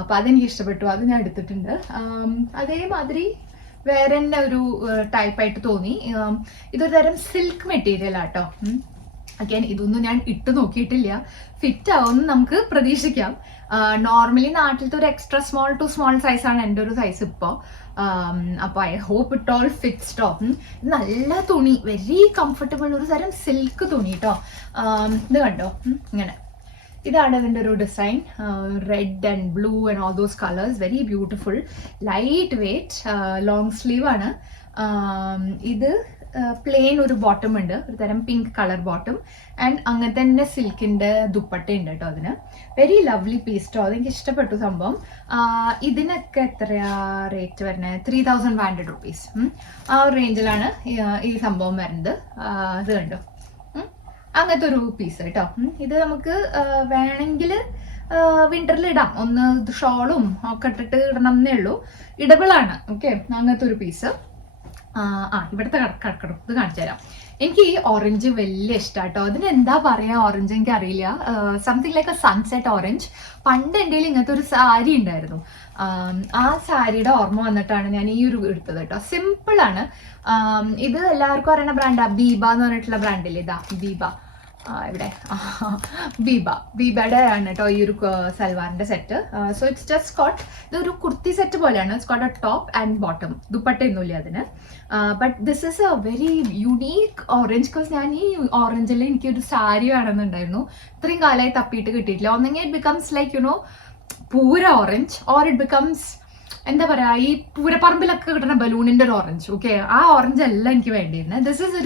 അപ്പം അതെനിക്ക് ഇഷ്ടപ്പെട്ടു, അത് ഞാൻ എടുത്തിട്ടുണ്ട്. അതേമാതിരി വേറെ തന്നെ ഒരു ടൈപ്പായിട്ട് തോന്നി. ഇതൊരു തരം സിൽക്ക് മെറ്റീരിയൽ ആട്ടോ. അഗൈൻ ഇതൊന്നും ഞാൻ ഇട്ട് നോക്കിയിട്ടില്ല, ഫിറ്റ് ആവുമെന്ന് നമുക്ക് പ്രതീക്ഷിക്കാം. നോർമലി നാട്ടിലത്തെ ഒരു എക്സ്ട്രാ സ്മോൾ ടു സ്മോൾ സൈസാണ് എൻ്റെ ഒരു സൈസ് ഇപ്പോൾ. അപ്പോൾ I hope it all fits too. നല്ല തുണി, വെരി കംഫർട്ടബിൾ, ഒരു തരം സിൽക്ക് തുണി കേട്ടോ. ഇത് കണ്ടോ, ഇങ്ങനെ ഇതാണ് ഇതിൻ്റെ ഒരു design. Red and blue and all those colours, very beautiful, lightweight, long sleeve ആണ്. ഇത് പ്ലെയിൻ ഒരു ബോട്ടം ഉണ്ട്, ഒരു തരം പിങ്ക് കളർ ബോട്ടം, ആൻഡ് അങ്ങനെ തന്നെ സിൽക്കിൻ്റെ ദുപ്പട്ട ഉണ്ട് കേട്ടോ അതിന്. വെരി ലവ്ലി പീസ് കേട്ടോ, അതെനിക്ക് ഇഷ്ടപ്പെട്ടു സംഭവം. ഇതിനൊക്കെ എത്രയാ റേറ്റ് വരുന്നത്? 3500 റുപ്പീസ്. ആ ഒരു റേഞ്ചിലാണ് ഈ സംഭവം വരുന്നത്. ഇത് കണ്ടോ, അങ്ങനത്തെ ഒരു പീസ് കേട്ടോ. ഇത് നമുക്ക് വേണമെങ്കിൽ വിന്ററിൽ ഇടാം, ഒന്ന് ഷോളും ഒക്കെ ഇട്ടിട്ട് ഇടണം എന്നേ ഉള്ളൂ. ഇടബിളാണ്. ഓക്കെ, അങ്ങനത്തെ ഒരു പീസ്. ഇവിടുത്തെ കടക്കണം, ഇത് കാണിച്ചു തരാം. എനിക്ക് ഈ ഓറഞ്ച് വലിയ ഇഷ്ടമാണ് കേട്ടോ. അതിന് എന്താ പറയുക, ഓറഞ്ച് എനിക്ക് അറിയില്ല, something like A sunset orange. പണ്ട് എൻ്റെ കയ്യിൽ ഇങ്ങനത്തെ ഒരു സാരി ഉണ്ടായിരുന്നു. ആ സാരിയുടെ ഓർമ്മ വന്നിട്ടാണ് ഞാൻ ഈ ഒരു എടുത്തത് കേട്ടോ. സിമ്പിളാണ്. ഇത് എല്ലാവർക്കും അറിയുന്ന ബ്രാൻഡാണ്, ബീബ എന്ന് പറഞ്ഞിട്ടുള്ള ബ്രാൻഡില്ലേ, ഇതാ ബീബ. ഇവിടെ ബീബയുടെ ആണ് കേട്ടോ ഈ ഒരു സൽവാറിന്റെ set. So it's just got, ഇതൊരു കുർത്തി സെറ്റ് പോലെയാണ്. It's got a top and bottom, ദുപ്പട്ടയൊന്നുമില്ല അതിന്. But this is a very unique orange. Because ഞാൻ ഈ ഓറഞ്ചിൽ എനിക്കൊരു സാരി വേണമെന്നുണ്ടായിരുന്നു, ഇത്രയും കാലമായി തപ്പിയിട്ട് കിട്ടിയിട്ടില്ല. ഒന്നെങ്കിൽ ഇറ്റ് ബിക്കംസ് ലൈക്ക് പൂര ഓറഞ്ച്, ഓർ ഇറ്റ് ബിക്കംസ് എന്താ പറയാ, ഈ പൂരപ്പറമ്പിലൊക്കെ കിട്ടുന്ന ബലൂണിന്റെ ഒരു ഓറഞ്ച്. ഓക്കെ, ആ ഓറഞ്ച് അല്ല എനിക്ക് വേണ്ടിയിരുന്നത്. ദിസ് ഇസ്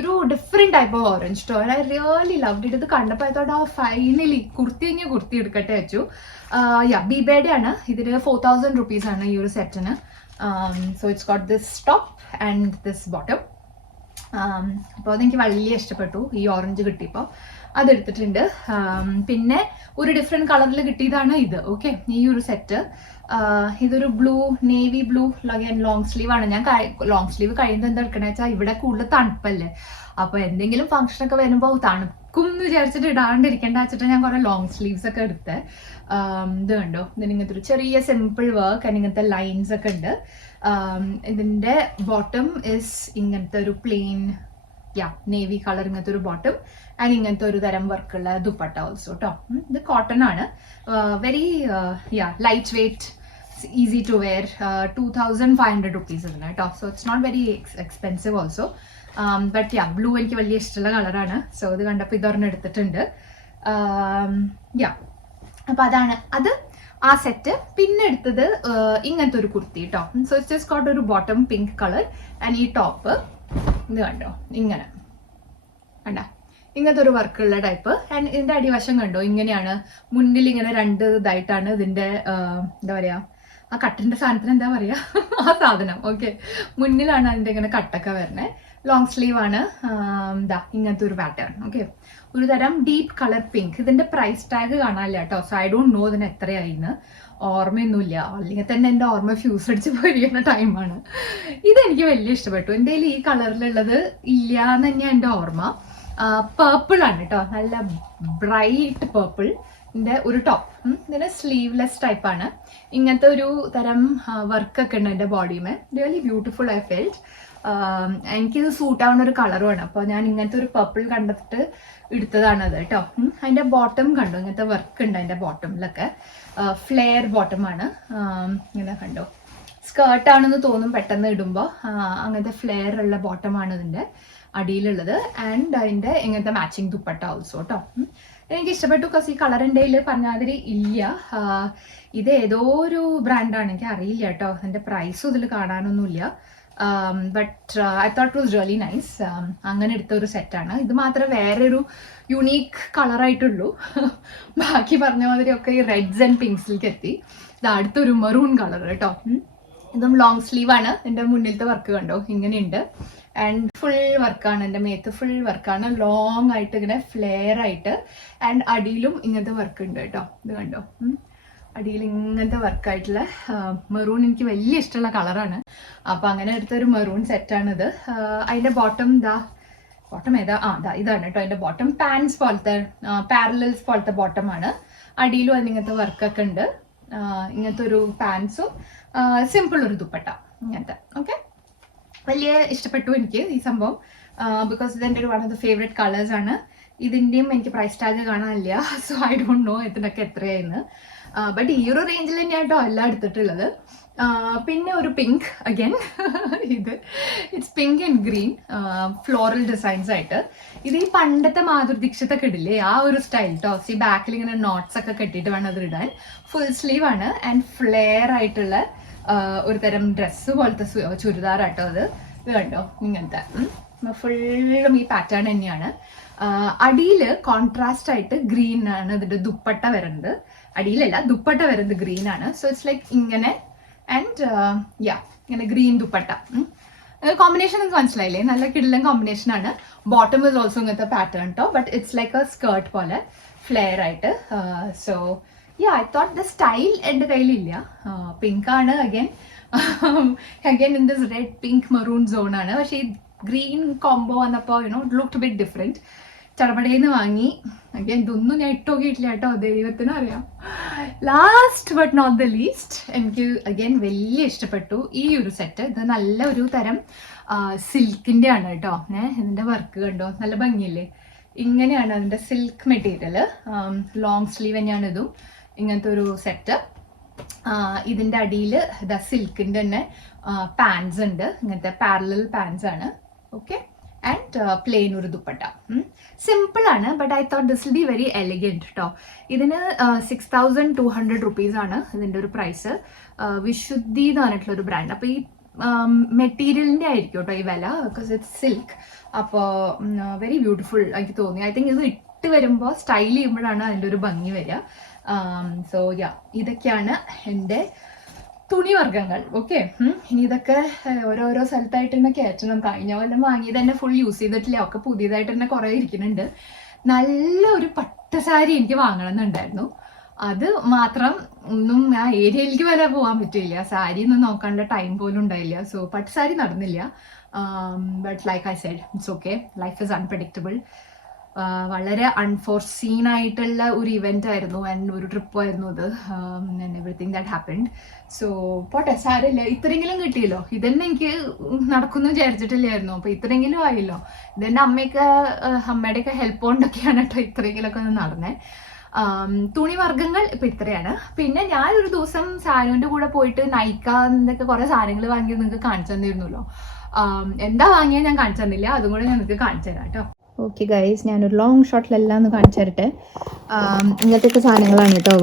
ഒരു different type of orange too. I really loved it. ഇത് കണ്ടപ്പോൾ അതോടെ ഫൈനലി കുർത്തി എടുക്കട്ടെ വെച്ചു. ബീബയുടെ ആണ്. ഇതിന് 4000 റുപ്പീസ് ആണ് ഈ ഒരു സെറ്റിന്. So it's got this top and this bottom. അപ്പോൾ അതെനിക്ക് വലിയ ഇഷ്ടപ്പെട്ടു. ഈ ഓറഞ്ച് കിട്ടിയപ്പോൾ അതെടുത്തിട്ടുണ്ട്. പിന്നെ ഒരു ഡിഫറെൻറ്റ് കളറിൽ കിട്ടിയതാണ് ഇത്. ഓക്കെ, ഈ ഒരു സെറ്റ്. ഇതൊരു blue, navy blue, long sleeve ആണ്. ഞാൻ ലോങ് സ്ലീവ് കഴിയുന്നത് എന്താ എടുക്കണേ വെച്ചാൽ ഇവിടെ കൂടുതൽ തണുപ്പല്ലേ, അപ്പോൾ എന്തെങ്കിലും ഫംഗ്ഷനൊക്കെ വരുമ്പോൾ തണുക്കും എന്ന് വിചാരിച്ചിട്ട് ഇടാണ്ടിരിക്കേണ്ട വെച്ചിട്ട് ഞാൻ കുറേ ലോങ് സ്ലീവ്സ് ഒക്കെ എടുത്ത്. ഇത് കണ്ടോ, ഇതിന് ഇങ്ങനത്തെ ഒരു ചെറിയ സിമ്പിൾ വർക്ക് ആൻഡ് ഇങ്ങനത്തെ ലൈൻസ് ഒക്കെ ഉണ്ട്. ഇതിൻ്റെ ബോട്ടം ഇസ് ഇങ്ങനത്തെ ഒരു പ്ലെയിൻ നേവി കളർ, ഇങ്ങനത്തെ ഒരു ബോട്ടം ആൻഡ് ഇങ്ങനത്തെ ഒരു തരം വർക്കുള്ള ദുപ്പട്ട ഓൾസോ കേട്ടോ. ഇത് കോട്ടൺ ആണ്, very lightweight, easy to wear. 2500 rupees ഇതിന് കേട്ടോ. So it's not very expensive also. But blue എനിക്ക് വലിയ ഇഷ്ടമുള്ള കളറാണ്. സോ ഇത് കണ്ടപ്പോൾ ഇതൊരെണ്ണം എടുത്തിട്ടുണ്ട്. അപ്പം അതാണ് അത്, ആ സെറ്റ്. പിന്നെ എടുത്തത് ഇങ്ങനത്തെ ഒരു കുർത്തി കേട്ടോ. സോ ഇറ്റ്സ് ജസ്റ്റ് ഗോട്ട് ഒരു ബോട്ടം പിങ്ക് കളർ ആൻഡ് ഈ ടോപ്പ് ഇത് കണ്ടോ, ഇങ്ങനെ കണ്ട, ഇങ്ങനത്തെ ഒരു വർക്കുള്ള ടൈപ്പ്. ആൻഡ് ഇതിന്റെ അടിവശം കണ്ടോ, ഇങ്ങനെയാണ്. മുന്നിൽ ഇങ്ങനെ രണ്ട് ഇതായിട്ടാണ് ഇതിന്റെ എന്താ പറയാ, ആ കട്ടിന്റെ സാധനത്തിന് എന്താ പറയാ, ആ സാധനം. ഓക്കെ, മുന്നിലാണ് അതിന്റെ ഇങ്ങനെ കട്ടൊക്കെ വരുന്നത്. ലോങ് സ്ലീവ് ആണ്. ഇങ്ങനത്തെ ഒരു പാറ്റേൺ. ഓക്കെ, ഒരു തരം ഡീപ്പ് കളർ പിങ്ക്. ഇതിന്റെ പ്രൈസ് ടാഗ് കാണാനില്ല കേട്ടോ. സോ ഐ ഡോണ്ട് നോ ഇതിന് എത്രയായിന്ന്, ഓർമ്മയൊന്നുമില്ല. അല്ലെങ്കിൽ തന്നെ എൻ്റെ ഓർമ്മ ഫ്യൂസ് അടിച്ച് പോയിരിക്കുന്ന ടൈമാണ്. ഇതെനിക്ക് വലിയ ഇഷ്ടപ്പെട്ടു. എൻ്റെ കയ്യിൽ ഈ കളറിലുള്ളത് ഇല്ല എന്ന് തന്നെയാണ് എൻ്റെ ഓർമ്മ. പേർപ്പിൾ ആണ് കേട്ടോ, നല്ല ബ്രൈറ്റ് പേർപ്പിൾ. ഇതിൻ്റെ ഒരു ടോപ്പ്. ഇതിന് സ്ലീവ്ലെസ് ടൈപ്പാണ്. ഇങ്ങനത്തെ ഒരു തരം വർക്കൊക്കെ ഉണ്ട് എൻ്റെ ബോഡിയുമേ. Really beautiful I felt. എനിക്കിത് സൂട്ട് ആവുന്ന ഒരു കളറുമാണ്. അപ്പോൾ ഞാൻ ഇങ്ങനത്തെ ഒരു പർപ്പിൾ കണ്ടിട്ട് എടുത്തതാണത് കേട്ടോ. അതിൻ്റെ ബോട്ടം കണ്ടോ, ഇങ്ങനത്തെ വർക്ക് ഉണ്ട് അതിൻ്റെ ബോട്ടമിലൊക്കെ. ഫ്ലെയർ ബോട്ടമാണ്. ഇങ്ങനെ കണ്ടോ, സ്കേർട്ടാണെന്ന് തോന്നും പെട്ടെന്ന് ഇടുമ്പോൾ. അങ്ങനത്തെ ഫ്ലെയർ ഉള്ള ബോട്ടമാണ് ഇതിൻ്റെ അടിയിലുള്ളത്. ആൻഡ് അതിൻ്റെ ഇങ്ങനത്തെ മാച്ചിങ് ദുപ്പട്ട ഓൾസോ കേട്ടോ. എനിക്ക് ഇഷ്ടപ്പെട്ടു. ബിക്കോസ് ഈ കളർ എൻ്റെ കയ്യിൽ പറഞ്ഞാതിരി ഇല്ല. ഇത് ഏതോ ഒരു ബ്രാൻഡാണ്, എനിക്ക് അറിയില്ല കേട്ടോ. അതിൻ്റെ പ്രൈസും ഇതിൽ കാണാനൊന്നുമില്ല. But I thought was really nice. അങ്ങനെ എടുത്ത ഒരു സെറ്റാണ്. ഇത് മാത്രമേ വേറെ ഒരു യുണീക്ക് കളറായിട്ടുള്ളൂ. ബാക്കി പറഞ്ഞ മാതിരി ഒക്കെ ഈ റെഡ്സ് ആൻഡ് പിങ്ക്സിലേക്ക് എത്തി. ഇത് അടുത്തൊരു മെറൂൺ കളർ കേട്ടോ. ഇതും ലോങ് സ്ലീവ് ആണ്. എൻ്റെ മുന്നിലത്തെ വർക്ക് കണ്ടോ, ഇങ്ങനെയുണ്ട്. ആൻഡ് ഫുൾ വർക്കാണ്, എൻ്റെ മേത്ത് ഫുൾ വർക്കാണ്, ലോങ് ആയിട്ട് ഇങ്ങനെ ഫ്ലെയർ ആയിട്ട്. ആൻഡ് അടിയിലും ഇങ്ങനത്തെ വർക്ക് ഉണ്ട് കേട്ടോ. ഇത് കണ്ടോ, അടിയിൽ ഇങ്ങനത്തെ വർക്കായിട്ടുള്ള മെറൂൺ എനിക്ക് വലിയ ഇഷ്ടമുള്ള കളറാണ്. അപ്പോൾ അങ്ങനെ എടുത്തൊരു മെറൂൺ സെറ്റാണിത്. അതിൻ്റെ ബോട്ടം ബോട്ടം ഏതാ, ഇതാണ് കേട്ടോ അതിൻ്റെ ബോട്ടം. പാൻസ് പോലത്തെ പാരലൽസ് പോലത്തെ ബോട്ടമാണ്. അടിയിലും അതിങ്ങനത്തെ വർക്കൊക്കെ ഉണ്ട്. ഇങ്ങനത്തെ ഒരു പാൻസും സിമ്പിൾ ഒരു ദുപ്പട്ട ഇങ്ങനത്തെ. ഓക്കെ, വലിയ ഇഷ്ടപ്പെട്ടു എനിക്ക് ഈ സംഭവം. ബിക്കോസ് ഇതെൻ്റെ ഒരു one of the favourite colours ആണ്. ഇതിൻ്റെയും എനിക്ക് പ്രൈസ് ടാഗ് കാണാനില്ല. സോ ഐ ഡോണ്ട് നോ ഇതിനൊക്കെ എത്രയായിരുന്നു. ബട്ട് ഈ ഒരു റേഞ്ചിൽ തന്നെയാണ് കേട്ടോ എല്ലാം എടുത്തിട്ടുള്ളത്. പിന്നെ ഒരു പിങ്ക് അഗൈൻ. ഇത് it's pink and green floral designs ആയിട്ട്. ഇത് ഈ പണ്ടത്തെ മാധുരി ദീക്ഷിതൊക്കെ ഇടില്ലേ, ആ ഒരു സ്റ്റൈൽ കേട്ടോ. ഈ ബാക്കിൽ ഇങ്ങനെ നോട്ട്സ് ഒക്കെ കെട്ടിയിട്ട് വേണം അത് ഇടാൻ. ഫുൾ സ്ലീവ് ആണ് ആൻഡ് ഫ്ലെയർ ആയിട്ടുള്ള ഒരു തരം ഡ്രസ്സ് പോലത്തെ ചുരിദാറാട്ടോ അത്. ഇത് കണ്ടോ, ഇങ്ങനത്തെ ഫുള്ളും ഈ പാറ്റേൺ തന്നെയാണ്. അടിയിൽ കോൺട്രാസ്റ്റ് ആയിട്ട് ഗ്രീൻ ആണ് ഇതിൻ്റെ ദുപ്പട്ട വരുന്നത്. അടിയിലല്ല, ദുപ്പട്ട വരുന്നത് ഗ്രീൻ ആണ്. സോ ഇറ്റ്സ് ലൈക്ക് ഇങ്ങനെ ആൻഡ് ഇങ്ങനെ ഗ്രീൻ ദുപ്പട്ട. കോമ്പിനേഷൻ നിങ്ങൾക്ക് മനസ്സിലായില്ലേ, നല്ല കിടിലൻ കോമ്പിനേഷൻ ആണ്. ബോട്ടം ഇസ് ഓൾസോ ഇങ്ങനത്തെ പാറ്റേൺ കേട്ടോ. But it's like A skirt പോലെ ഫ്ലെയർ ആയിട്ട്. So I thought the style എൻ്റെ കയ്യിലില്ല. പിങ്ക് ആണ് again in this red pink maroon zone ആണ്. പക്ഷേ ഈ ഗ്രീൻ കോംബോ വന്നപ്പോൾ ഇറ്റ് ലുക്ക്ഡ് ബിറ്റ് ഡിഫറെൻറ്റ്. ചടപടയിൽ നിന്ന് വാങ്ങി. അഗൈൻ ഇതൊന്നും ഞാൻ ഇട്ടോക്കിയിട്ടില്ല കേട്ടോ, ദൈവത്തിന് അറിയാം. Last but not the least, എനിക്ക് അഗൈൻ വലിയ ഇഷ്ടപ്പെട്ടു ഈ ഒരു സെറ്റ്. ഇത് നല്ല ഒരു തരം സിൽക്കിൻ്റെ ആണ് കേട്ടോ. ഇതിൻ്റെ വർക്ക് കണ്ടോ, നല്ല ഭംഗിയില്ലേ. ഇങ്ങനെയാണ് അതിൻ്റെ സിൽക്ക് മെറ്റീരിയൽ. ലോങ് സ്ലീവ് തന്നെയാണ് ഇതും. ഇങ്ങനത്തെ ഒരു സെറ്റ്. ഇതിൻ്റെ അടിയിൽ ഇതാ സിൽക്കിൻ്റെ തന്നെ പാൻസ് ഉണ്ട്. ഇങ്ങനത്തെ പാരലൽ പാൻസ് ആണ്. ഓക്കെ, ആൻഡ് പ്ലെയിൻ ഒരു ദുപ്പട്ട. സിമ്പിൾ ആണ്, but I thought this will be very elegant കേട്ടോ. ഇതിന് 6200 rupees ആണ് ഇതിൻ്റെ ഒരു പ്രൈസ്. വിശുദ്ധി എന്ന് പറഞ്ഞിട്ടുള്ള ഒരു ബ്രാൻഡ്. അപ്പോൾ ഈ മെറ്റീരിയലിൻ്റെ ആയിരിക്കും കേട്ടോ ഈ വില, ബിക്കോസ് ഇറ്റ്സ് സിൽക്ക്. അപ്പോൾ വെരി ബ്യൂട്ടിഫുൾ എനിക്ക് തോന്നി. ഐ തിങ്ക് ഇത് ഇട്ട് വരുമ്പോൾ സ്റ്റൈൽ ചെയ്യുമ്പോഴാണ് അതിൻ്റെ ഒരു ഭംഗി വരിക. സോ ഇതൊക്കെയാണ് എൻ്റെ തുണിവർഗ്ഗങ്ങൾ. ഓക്കെ, ഇനി ഇതൊക്കെ ഓരോരോ സ്ഥലത്തായിട്ട് തന്നെ കയറ്റണം. കഴിഞ്ഞ കൊല്ലം വാങ്ങിയത് തന്നെ ഫുൾ യൂസ് ചെയ്തിട്ടില്ല, ഒക്കെ പുതിയതായിട്ട് തന്നെ കുറേ ഇരിക്കുന്നുണ്ട്. നല്ല ഒരു പട്ടുസാരി എനിക്ക് വാങ്ങണം എന്നുണ്ടായിരുന്നു. അത് മാത്രം ഒന്നും ആ ഏരിയയിലേക്ക് വരെ പോകാൻ പറ്റില്ല. സാരി ഒന്നും നോക്കാനുള്ള ടൈം പോലും ഉണ്ടായില്ല. സോ പട്ടുസാരി നടന്നില്ല. But like I said, it's okay, life is unpredictable. വളരെ അൺഫോർസീൻ ആയിട്ടുള്ള ഒരു ഇവൻ്റ് ആയിരുന്നു ആൻഡ് ഒരു ട്രിപ്പായിരുന്നു ഇത്. And everything that happened. So പോട്ടെ, സാരമില്ല. ഇത്രയെങ്കിലും കിട്ടിയല്ലോ. ഇതന്നെ എനിക്ക് നടക്കുന്നു വിചാരിച്ചിട്ടില്ലായിരുന്നു. അപ്പോൾ ഇത്രയെങ്കിലും ആയല്ലോ. ഇതെൻ്റെ അമ്മയുടെയൊക്കെ ഹെൽപ്പ് കൊണ്ടൊക്കെയാണ് കേട്ടോ ഇത്രയെങ്കിലുമൊക്കെ ഒന്ന് നടന്നേ. തുണിവർഗ്ഗങ്ങൾ ഇപ്പം ഇത്രയാണ്. പിന്നെ ഞാൻ ഒരു ദിവസം സാനുവിൻ്റെ കൂടെ പോയിട്ട് നൈക്കാന്നൊക്കെ കുറേ സാധനങ്ങൾ വാങ്ങിയത് നിങ്ങൾക്ക് കാണിച്ചു തന്നിരുന്നല്ലോ. എന്താ വാങ്ങിയാൽ ഞാൻ കാണിച്ചു തന്നില്ല, അതും കൂടെ ഞാൻ നിങ്ങൾക്ക് കാണിച്ചു തരാം കേട്ടോ. ഓക്കെ ഗൈസ്, ഞാനൊരു ലോങ് ഷോട്ടിലെല്ലാം ഒന്ന് കാണിച്ചു തരട്ടെ. ഇങ്ങനത്തെയൊക്കെ സാധനങ്ങളാണ് കേട്ടോ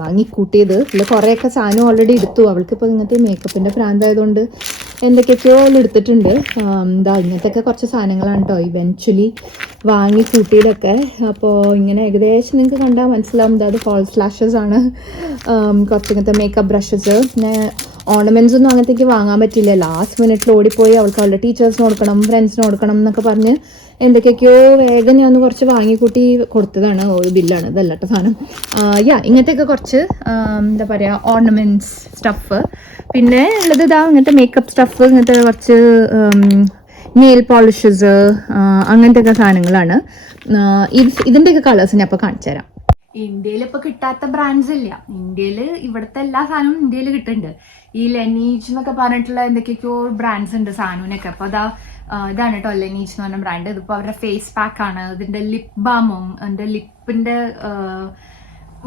വാങ്ങിക്കൂട്ടിയത്. ഇതിൽ കുറേയൊക്കെ സാധനം ഓൾറെഡി എടുത്തു. അവൾക്കിപ്പോൾ ഇങ്ങനത്തെ മേക്കപ്പിൻ്റെ പ്രാന്തായതുകൊണ്ട് എന്തൊക്കെയൊക്കെയോ എടുത്തിട്ടുണ്ട്. ഇങ്ങനത്തെയൊക്കെ കുറച്ച് സാധനങ്ങളാണ് കേട്ടോ ഇവൻച്വലി വാങ്ങിക്കൂട്ടിയതൊക്കെ. അപ്പോൾ ഇങ്ങനെ ഏകദേശം നിങ്ങൾക്ക് കണ്ടാൽ മനസ്സിലാവും. അത് ഫാൾസ് ലാഷസ് ആണ്. കുറച്ച് ഇങ്ങനത്തെ മേക്കപ്പ് ബ്രഷസ്. പിന്നെ ഓർണമെൻറ്റ്സ് ഒന്നും അങ്ങനത്തേക്ക് വാങ്ങാൻ പറ്റില്ല. ലാസ്റ്റ് മിനിറ്റിൽ ഓടിപ്പോയി അവൾക്ക് അവളുടെ ടീച്ചേഴ്സിന് കൊടുക്കണം, ഫ്രണ്ട്സിന് കൊടുക്കണം എന്നൊക്കെ പറഞ്ഞ് എന്തൊക്കെയൊക്കെയോ വേഗം ഞാൻ കുറച്ച് വാങ്ങിക്കൂട്ടി കൊടുത്തതാണ്. ഒരു ബില്ലാണ് ഇതല്ല കേട്ടോ സാധനം. ഇങ്ങനത്തെയൊക്കെ കുറച്ച് എന്താ പറയുക ഓർണമെൻറ്റ്സ് സ്റ്റഫ്. പിന്നെ ഉള്ളത് ഇങ്ങനത്തെ മേക്കപ്പ് സ്റ്റഫ്, ഇങ്ങനത്തെ കുറച്ച് നെയിൽ പോളിഷസ്, അങ്ങനത്തെയൊക്കെ സാധനങ്ങളാണ്. ഇതിൻ്റെയൊക്കെ കളേഴ്സ് ഞാൻ അപ്പോൾ കാണിച്ചു തരാം. ഇന്ത്യയിൽ ഇപ്പോൾ കിട്ടാത്ത ബ്രാൻഡ്സ് ഇല്ല. ഇന്ത്യയിൽ ഇവിടുത്തെ എല്ലാ സാധനവും ഇന്ത്യയിൽ കിട്ടുന്നുണ്ട്. ഈ ലെനീജ് എന്നൊക്കെ പറഞ്ഞിട്ടുള്ള എന്തൊക്കെയൊക്കെയോ ബ്രാൻഡ്സ് ഉണ്ട് സാധനത്തിനൊക്കെ. അപ്പോൾ ഇതാണ് കേട്ടോ ലെനീജ് എന്ന് പറഞ്ഞ ബ്രാൻഡ്. ഇതിപ്പോൾ അവരുടെ ഫേസ് പാക്കാണ്. ഇതിൻ്റെ ലിപ് ബാമും എൻ്റെ ലിപ്പിൻ്റെ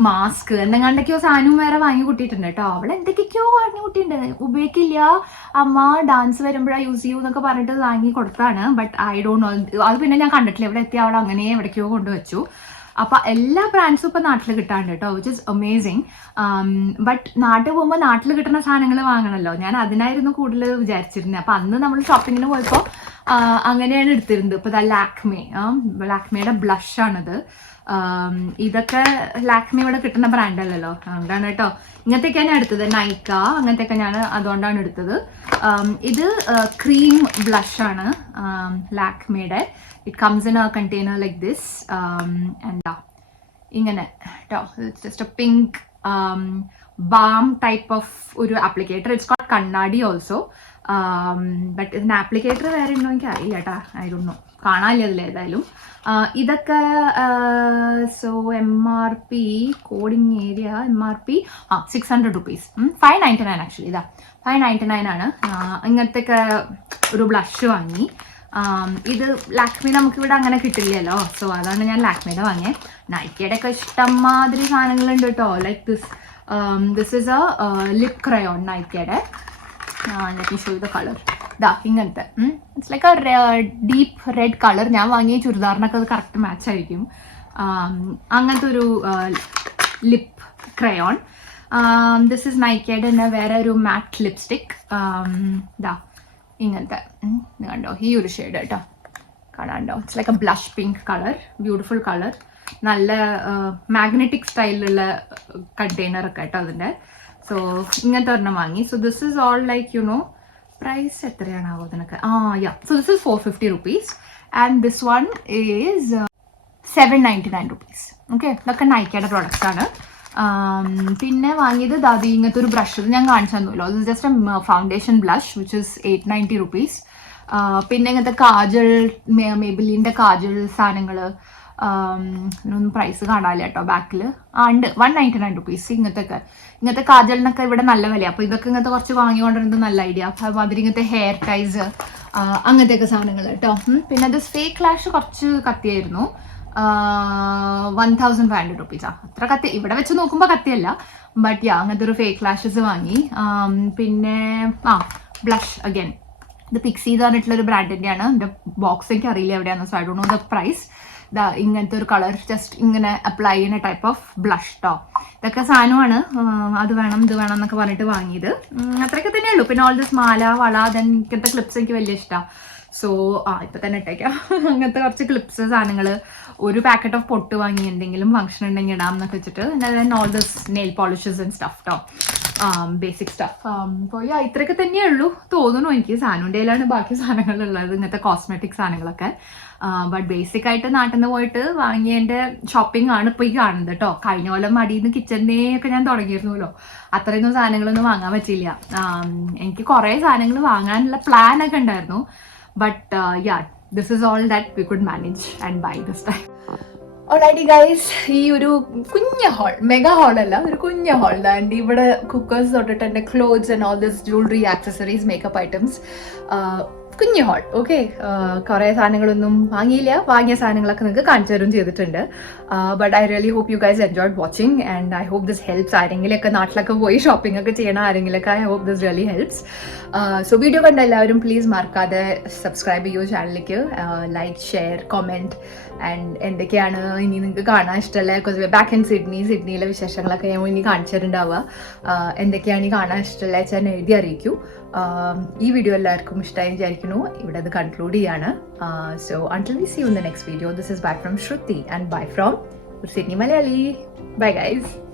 മാസ്ക് എന്തെങ്കിലൊക്കെയോ സാധനവും വേറെ വാങ്ങി കൂട്ടിയിട്ടുണ്ട് കേട്ടോ. അവൾ എന്തൊക്കെയൊക്കെയോ വാങ്ങി കൂട്ടിയിട്ടുണ്ട്. ഉപയോഗിക്കില്ല, അമ്മ ഡാൻസ് വരുമ്പോഴാണ് യൂസ് ചെയ്യൂ എന്നൊക്കെ പറഞ്ഞിട്ട് വാങ്ങി കൊടുത്താണ്. ബട്ട് ഐ ഡോണ്ട് നോ, അത് പിന്നെ ഞാൻ കണ്ടിട്ടില്ല. ഇവിടെ എത്തി അവൾ അങ്ങനെ എവിടേക്കോ കൊണ്ടുവച്ചു. അപ്പോൾ എല്ലാ ബ്രാൻഡ്സും ഇപ്പോൾ നാട്ടിൽ കിട്ടാണ്ട് കേട്ടോ, വിച്ച് ഇസ് അമേസിങ്. ബട്ട് നാട്ടിൽ പോകുമ്പോൾ നാട്ടിൽ കിട്ടുന്ന സാധനങ്ങൾ വാങ്ങണമല്ലോ, ഞാൻ അതിനായിരുന്നു കൂടുതൽ വിചാരിച്ചിരുന്നത്. അപ്പോൾ അന്ന് നമ്മൾ ഷോപ്പിങ്ങിന് പോയപ്പോൾ അങ്ങനെയാണ് എടുത്തിരുന്നത്. ഇപ്പോൾ ലാക്മേയുടെ ബ്ലഷാണിത്. ഇതൊക്കെ ലാക്മി ഇവിടെ കിട്ടുന്ന ബ്രാൻഡല്ലല്ലോ, അതുകൊണ്ടാണ് കേട്ടോ. ഇങ്ങനത്തെയൊക്കെയാണ് ഞാൻ എടുത്തത്, നൈക്ക അങ്ങനത്തെയൊക്കെ ഞാൻ അതുകൊണ്ടാണ് എടുത്തത്. ഇത് ക്രീം ബ്ലഷാണ് ലാക്മേയുടെ. It comes in a container like this. എന്താ ഇങ്ങനെ കേട്ടോ, just a pink balm type of ഒരു ആപ്ലിക്കേറ്റർ. ഇറ്റ്സ് കോൾഡ് കണ്ണാടി ഓൾസോ. ബട്ട് ഇതിന് ആപ്ലിക്കേറ്റർ വേറെ ഉണ്ടോ എനിക്ക് അറിയില്ല കേട്ടോ, ഐ ഡോണ്ട് നോ, കാണാനില്ല അതിൽ ഏതായാലും. ഇതൊക്കെ so MRP coding area MRP 600 rupees, 599 actually. ഇതാ 599 ആണ്. ഇങ്ങനത്തെയൊക്കെ ഒരു ബ്ലഷ് വാങ്ങി. ഇത് ലാക്മി നമുക്കിവിടെ അങ്ങനെ കിട്ടില്ലല്ലോ, സോ അതാണ് ഞാൻ ലാക്മിയുടെ വാങ്ങിയത്. നൈക്കയുടെ ഒക്കെ ഇഷ്ടംമാതിരി സാധനങ്ങളുണ്ട് കേട്ടോ. Like this is a lip crayon നൈക്കയുടെ. Let me show you the colour. ദാ ഇങ്ങനത്തെ it's like a deep red colour. ഞാൻ വാങ്ങിയ ചുരിദാറിനൊക്കെ അത് കറക്റ്റ് മാച്ച് ആയിരിക്കും. അങ്ങനത്തെ ഒരു ലിപ് ക്രയോൺ. ദിസ് ഇസ് നൈക്കയുടെ തന്നെ വേറെ ഒരു മാറ്റ് ലിപ്സ്റ്റിക്. ദാ ഇങ്ങനത്തെ ഇത് കണ്ടോ, ഈ ഒരു ഷെയ്ഡ് കേട്ടോ, കാണാണ്ടോ. It's like a blush pink colour, beautiful colour. നല്ല മാഗ്നറ്റിക് സ്റ്റൈലിലുള്ള കണ്ടെയ്നറൊക്കെ കേട്ടോ അതിൻ്റെ. സോ ഇങ്ങനത്തെ ഒരെണ്ണം വാങ്ങി. So this is all like you know, price എത്രയാണാവോ ഇതിനൊക്കെ? So this is 450 rupees and this one is 799 rupees. Okay, ഇതൊക്കെ നൈക്കയുടെ പ്രോഡക്റ്റ്സ് ആണ്. പിന്നെ വാങ്ങിയത് ദാദി ഇങ്ങനത്തെ ഒരു ബ്രഷ്, ഇത് ഞാൻ കാണിച്ചു തന്നല്ലോ. ഇത് just A foundation blush which is 890 rupees. പിന്നെ ഇങ്ങനത്തെ കാജൽ, മേബിലിൻ്റെ കാജൽ സാധനങ്ങൾ. ഒന്നും പ്രൈസ് കാണാനില്ല കേട്ടോ ബാക്കിൽ. ഉണ്ട് 199 rupees. ഇങ്ങനത്തെ കാജലിനൊക്കെ ഇവിടെ നല്ല വില. അപ്പോൾ ഇതൊക്കെ ഇങ്ങനത്തെ കുറച്ച് വാങ്ങിക്കൊണ്ടിരുന്നത് നല്ല ഐഡിയ. അപ്പോൾ അതിൽ ഇങ്ങനത്തെ ഹെയർ ടൈസ് അങ്ങനത്തെയൊക്കെ സാധനങ്ങൾ കേട്ടോ. പിന്നെ അത് ഫേക്ക് ലാഷ് കുറച്ച് കത്തിയായിരുന്നു, 1500 rupees. അത്ര കത്തി ഇവിടെ വെച്ച് നോക്കുമ്പോൾ കത്തിയല്ല, ബട്ട് അങ്ങനത്തെ ഒരു ഫേക്ക് ലാഷസ് വാങ്ങി. പിന്നെ ബ്ലഷ് അഗൈൻ, ഇത് പിക്സി എന്ന് പറഞ്ഞിട്ടുള്ളൊരു ബ്രാൻഡിൻ്റെയാണ്. എൻ്റെ ബോക്സ് എനിക്ക് അറിയില്ല എവിടെയാണെന്ന്, so I don't know the price. ഇങ്ങനത്തെ ഒരു കളർ ജസ്റ്റ് ഇങ്ങനെ അപ്ലൈ ചെയ്യുന്ന ടൈപ്പ് ഓഫ് ബ്ലഷ് കേട്ടോ. ഇതൊക്കെ സാധനമാണ്, അത് വേണം ഇത് വേണം എന്നൊക്കെ പറഞ്ഞിട്ട് വാങ്ങിയത്. അത്രയൊക്കെ തന്നെയുള്ളൂ. പിന്നെ ഓൾ ദിസ് മാല, വള, ദെൻ ഇങ്ങനത്തെ ക്ലിപ്സ് എനിക്ക് വലിയ ഇഷ്ടമാണ്. സോ ഇപ്പം തന്നെ ഇട്ടേക്കാം. അങ്ങനത്തെ കുറച്ച് ക്ലിപ്സ് സാധനങ്ങൾ, ഒരു പാക്കറ്റ് ഓഫ് പൊട്ട് വാങ്ങി, എന്തെങ്കിലും ഫംഗ്ഷൻ ഉണ്ടെങ്കിൽ ഇടാം എന്നൊക്കെ വെച്ചിട്ട്. Then all this nail polishes and stuff കേട്ടോ, ബേസിക് സ്റ്റഫ്. അപ്പോൾ ഇത്രയൊക്കെ തന്നെയേ ഉള്ളൂ തോന്നുന്നു എനിക്ക്. സാധനത്തിൻ്റെ കയ്യിലാണ് ബാക്കി സാധനങ്ങളുള്ളത്, ഇങ്ങനത്തെ കോസ്മെറ്റിക് സാധനങ്ങളൊക്കെ. ബട്ട് ബേസിക് ആയിട്ട് നാട്ടിൽ നിന്ന് പോയിട്ട് വാങ്ങിയതിൻ്റെ ഷോപ്പിംഗ് ആണ് ഇപ്പോൾ ഈ കാണുന്നത് കേട്ടോ. കഴിഞ്ഞ കൊല്ലം മടിയിൽ നിന്ന് കിച്ചണിനെ ഒക്കെ ഞാൻ തുടങ്ങിയിരുന്നല്ലോ, അത്രയൊന്നും സാധനങ്ങളൊന്നും വാങ്ങാൻ പറ്റില്ല. എനിക്ക് കുറേ സാധനങ്ങൾ വാങ്ങാനുള്ള പ്ലാനൊക്കെ ഉണ്ടായിരുന്നു. But this is all that we could manage and buy this time. Alrighty guys, ഈ ഒരു കുഞ്ഞ ഹാൾ, മെഗാ ഹാൾ അല്ല, ഒരു കുഞ്ഞ ഹാൾ. ആൻഡ് ഇവിടെ കുക്കേഴ്സ് തൊട്ടിട്ട് എൻ്റെ clothes and all this jewellery, accessories, makeup items, കുഞ്ഞു ഹാൾ. ഓക്കെ, കുറേ സാധനങ്ങളൊന്നും വാങ്ങിയില്ല, വാങ്ങിയ സാധനങ്ങളൊക്കെ നിങ്ങൾക്ക് കാണിച്ചു തരും ചെയ്തിട്ടുണ്ട്. But I really hope you guys enjoyed watching and I hope this helps. ആരെങ്കിലൊക്കെ നാട്ടിലൊക്കെ പോയി ഷോപ്പിംഗ് ഒക്കെ ചെയ്യണം ആരെങ്കിലൊക്കെ, I hope this really helps. So video കണ്ട എല്ലാവരും പ്ലീസ് മറക്കാതെ സബ്സ്ക്രൈബ് ചെയ്യൂ ചാനലിലേക്ക്, ലൈക്ക്, ഷെയർ, കമൻറ്റ്. ആൻഡ് എന്തൊക്കെയാണ് ഇനി നിങ്ങൾക്ക് കാണാൻ ഇഷ്ടമല്ല, ബിക്കോസ് ബാക്ക് ഇൻ സിഡ്നിയിലെ വിശേഷങ്ങളൊക്കെ ഞാൻ ഇനി കാണിച്ചു തരുന്നുണ്ടാവുക. എന്തൊക്കെയാണ് ഈ കാണാൻ ഇഷ്ടമല്ല വെച്ചാൽ എഴുതി അറിയിക്കൂ. ഈ വീഡിയോ എല്ലാവർക്കും ഇഷ്ടമായി വിചാരിക്കുന്നു. ഇവിടെ അത് കൺക്ലൂഡ് ചെയ്യാണ്. So until we see you in the next video, this is bye from Shruti and bye from Sydney Malayali. Bye guys.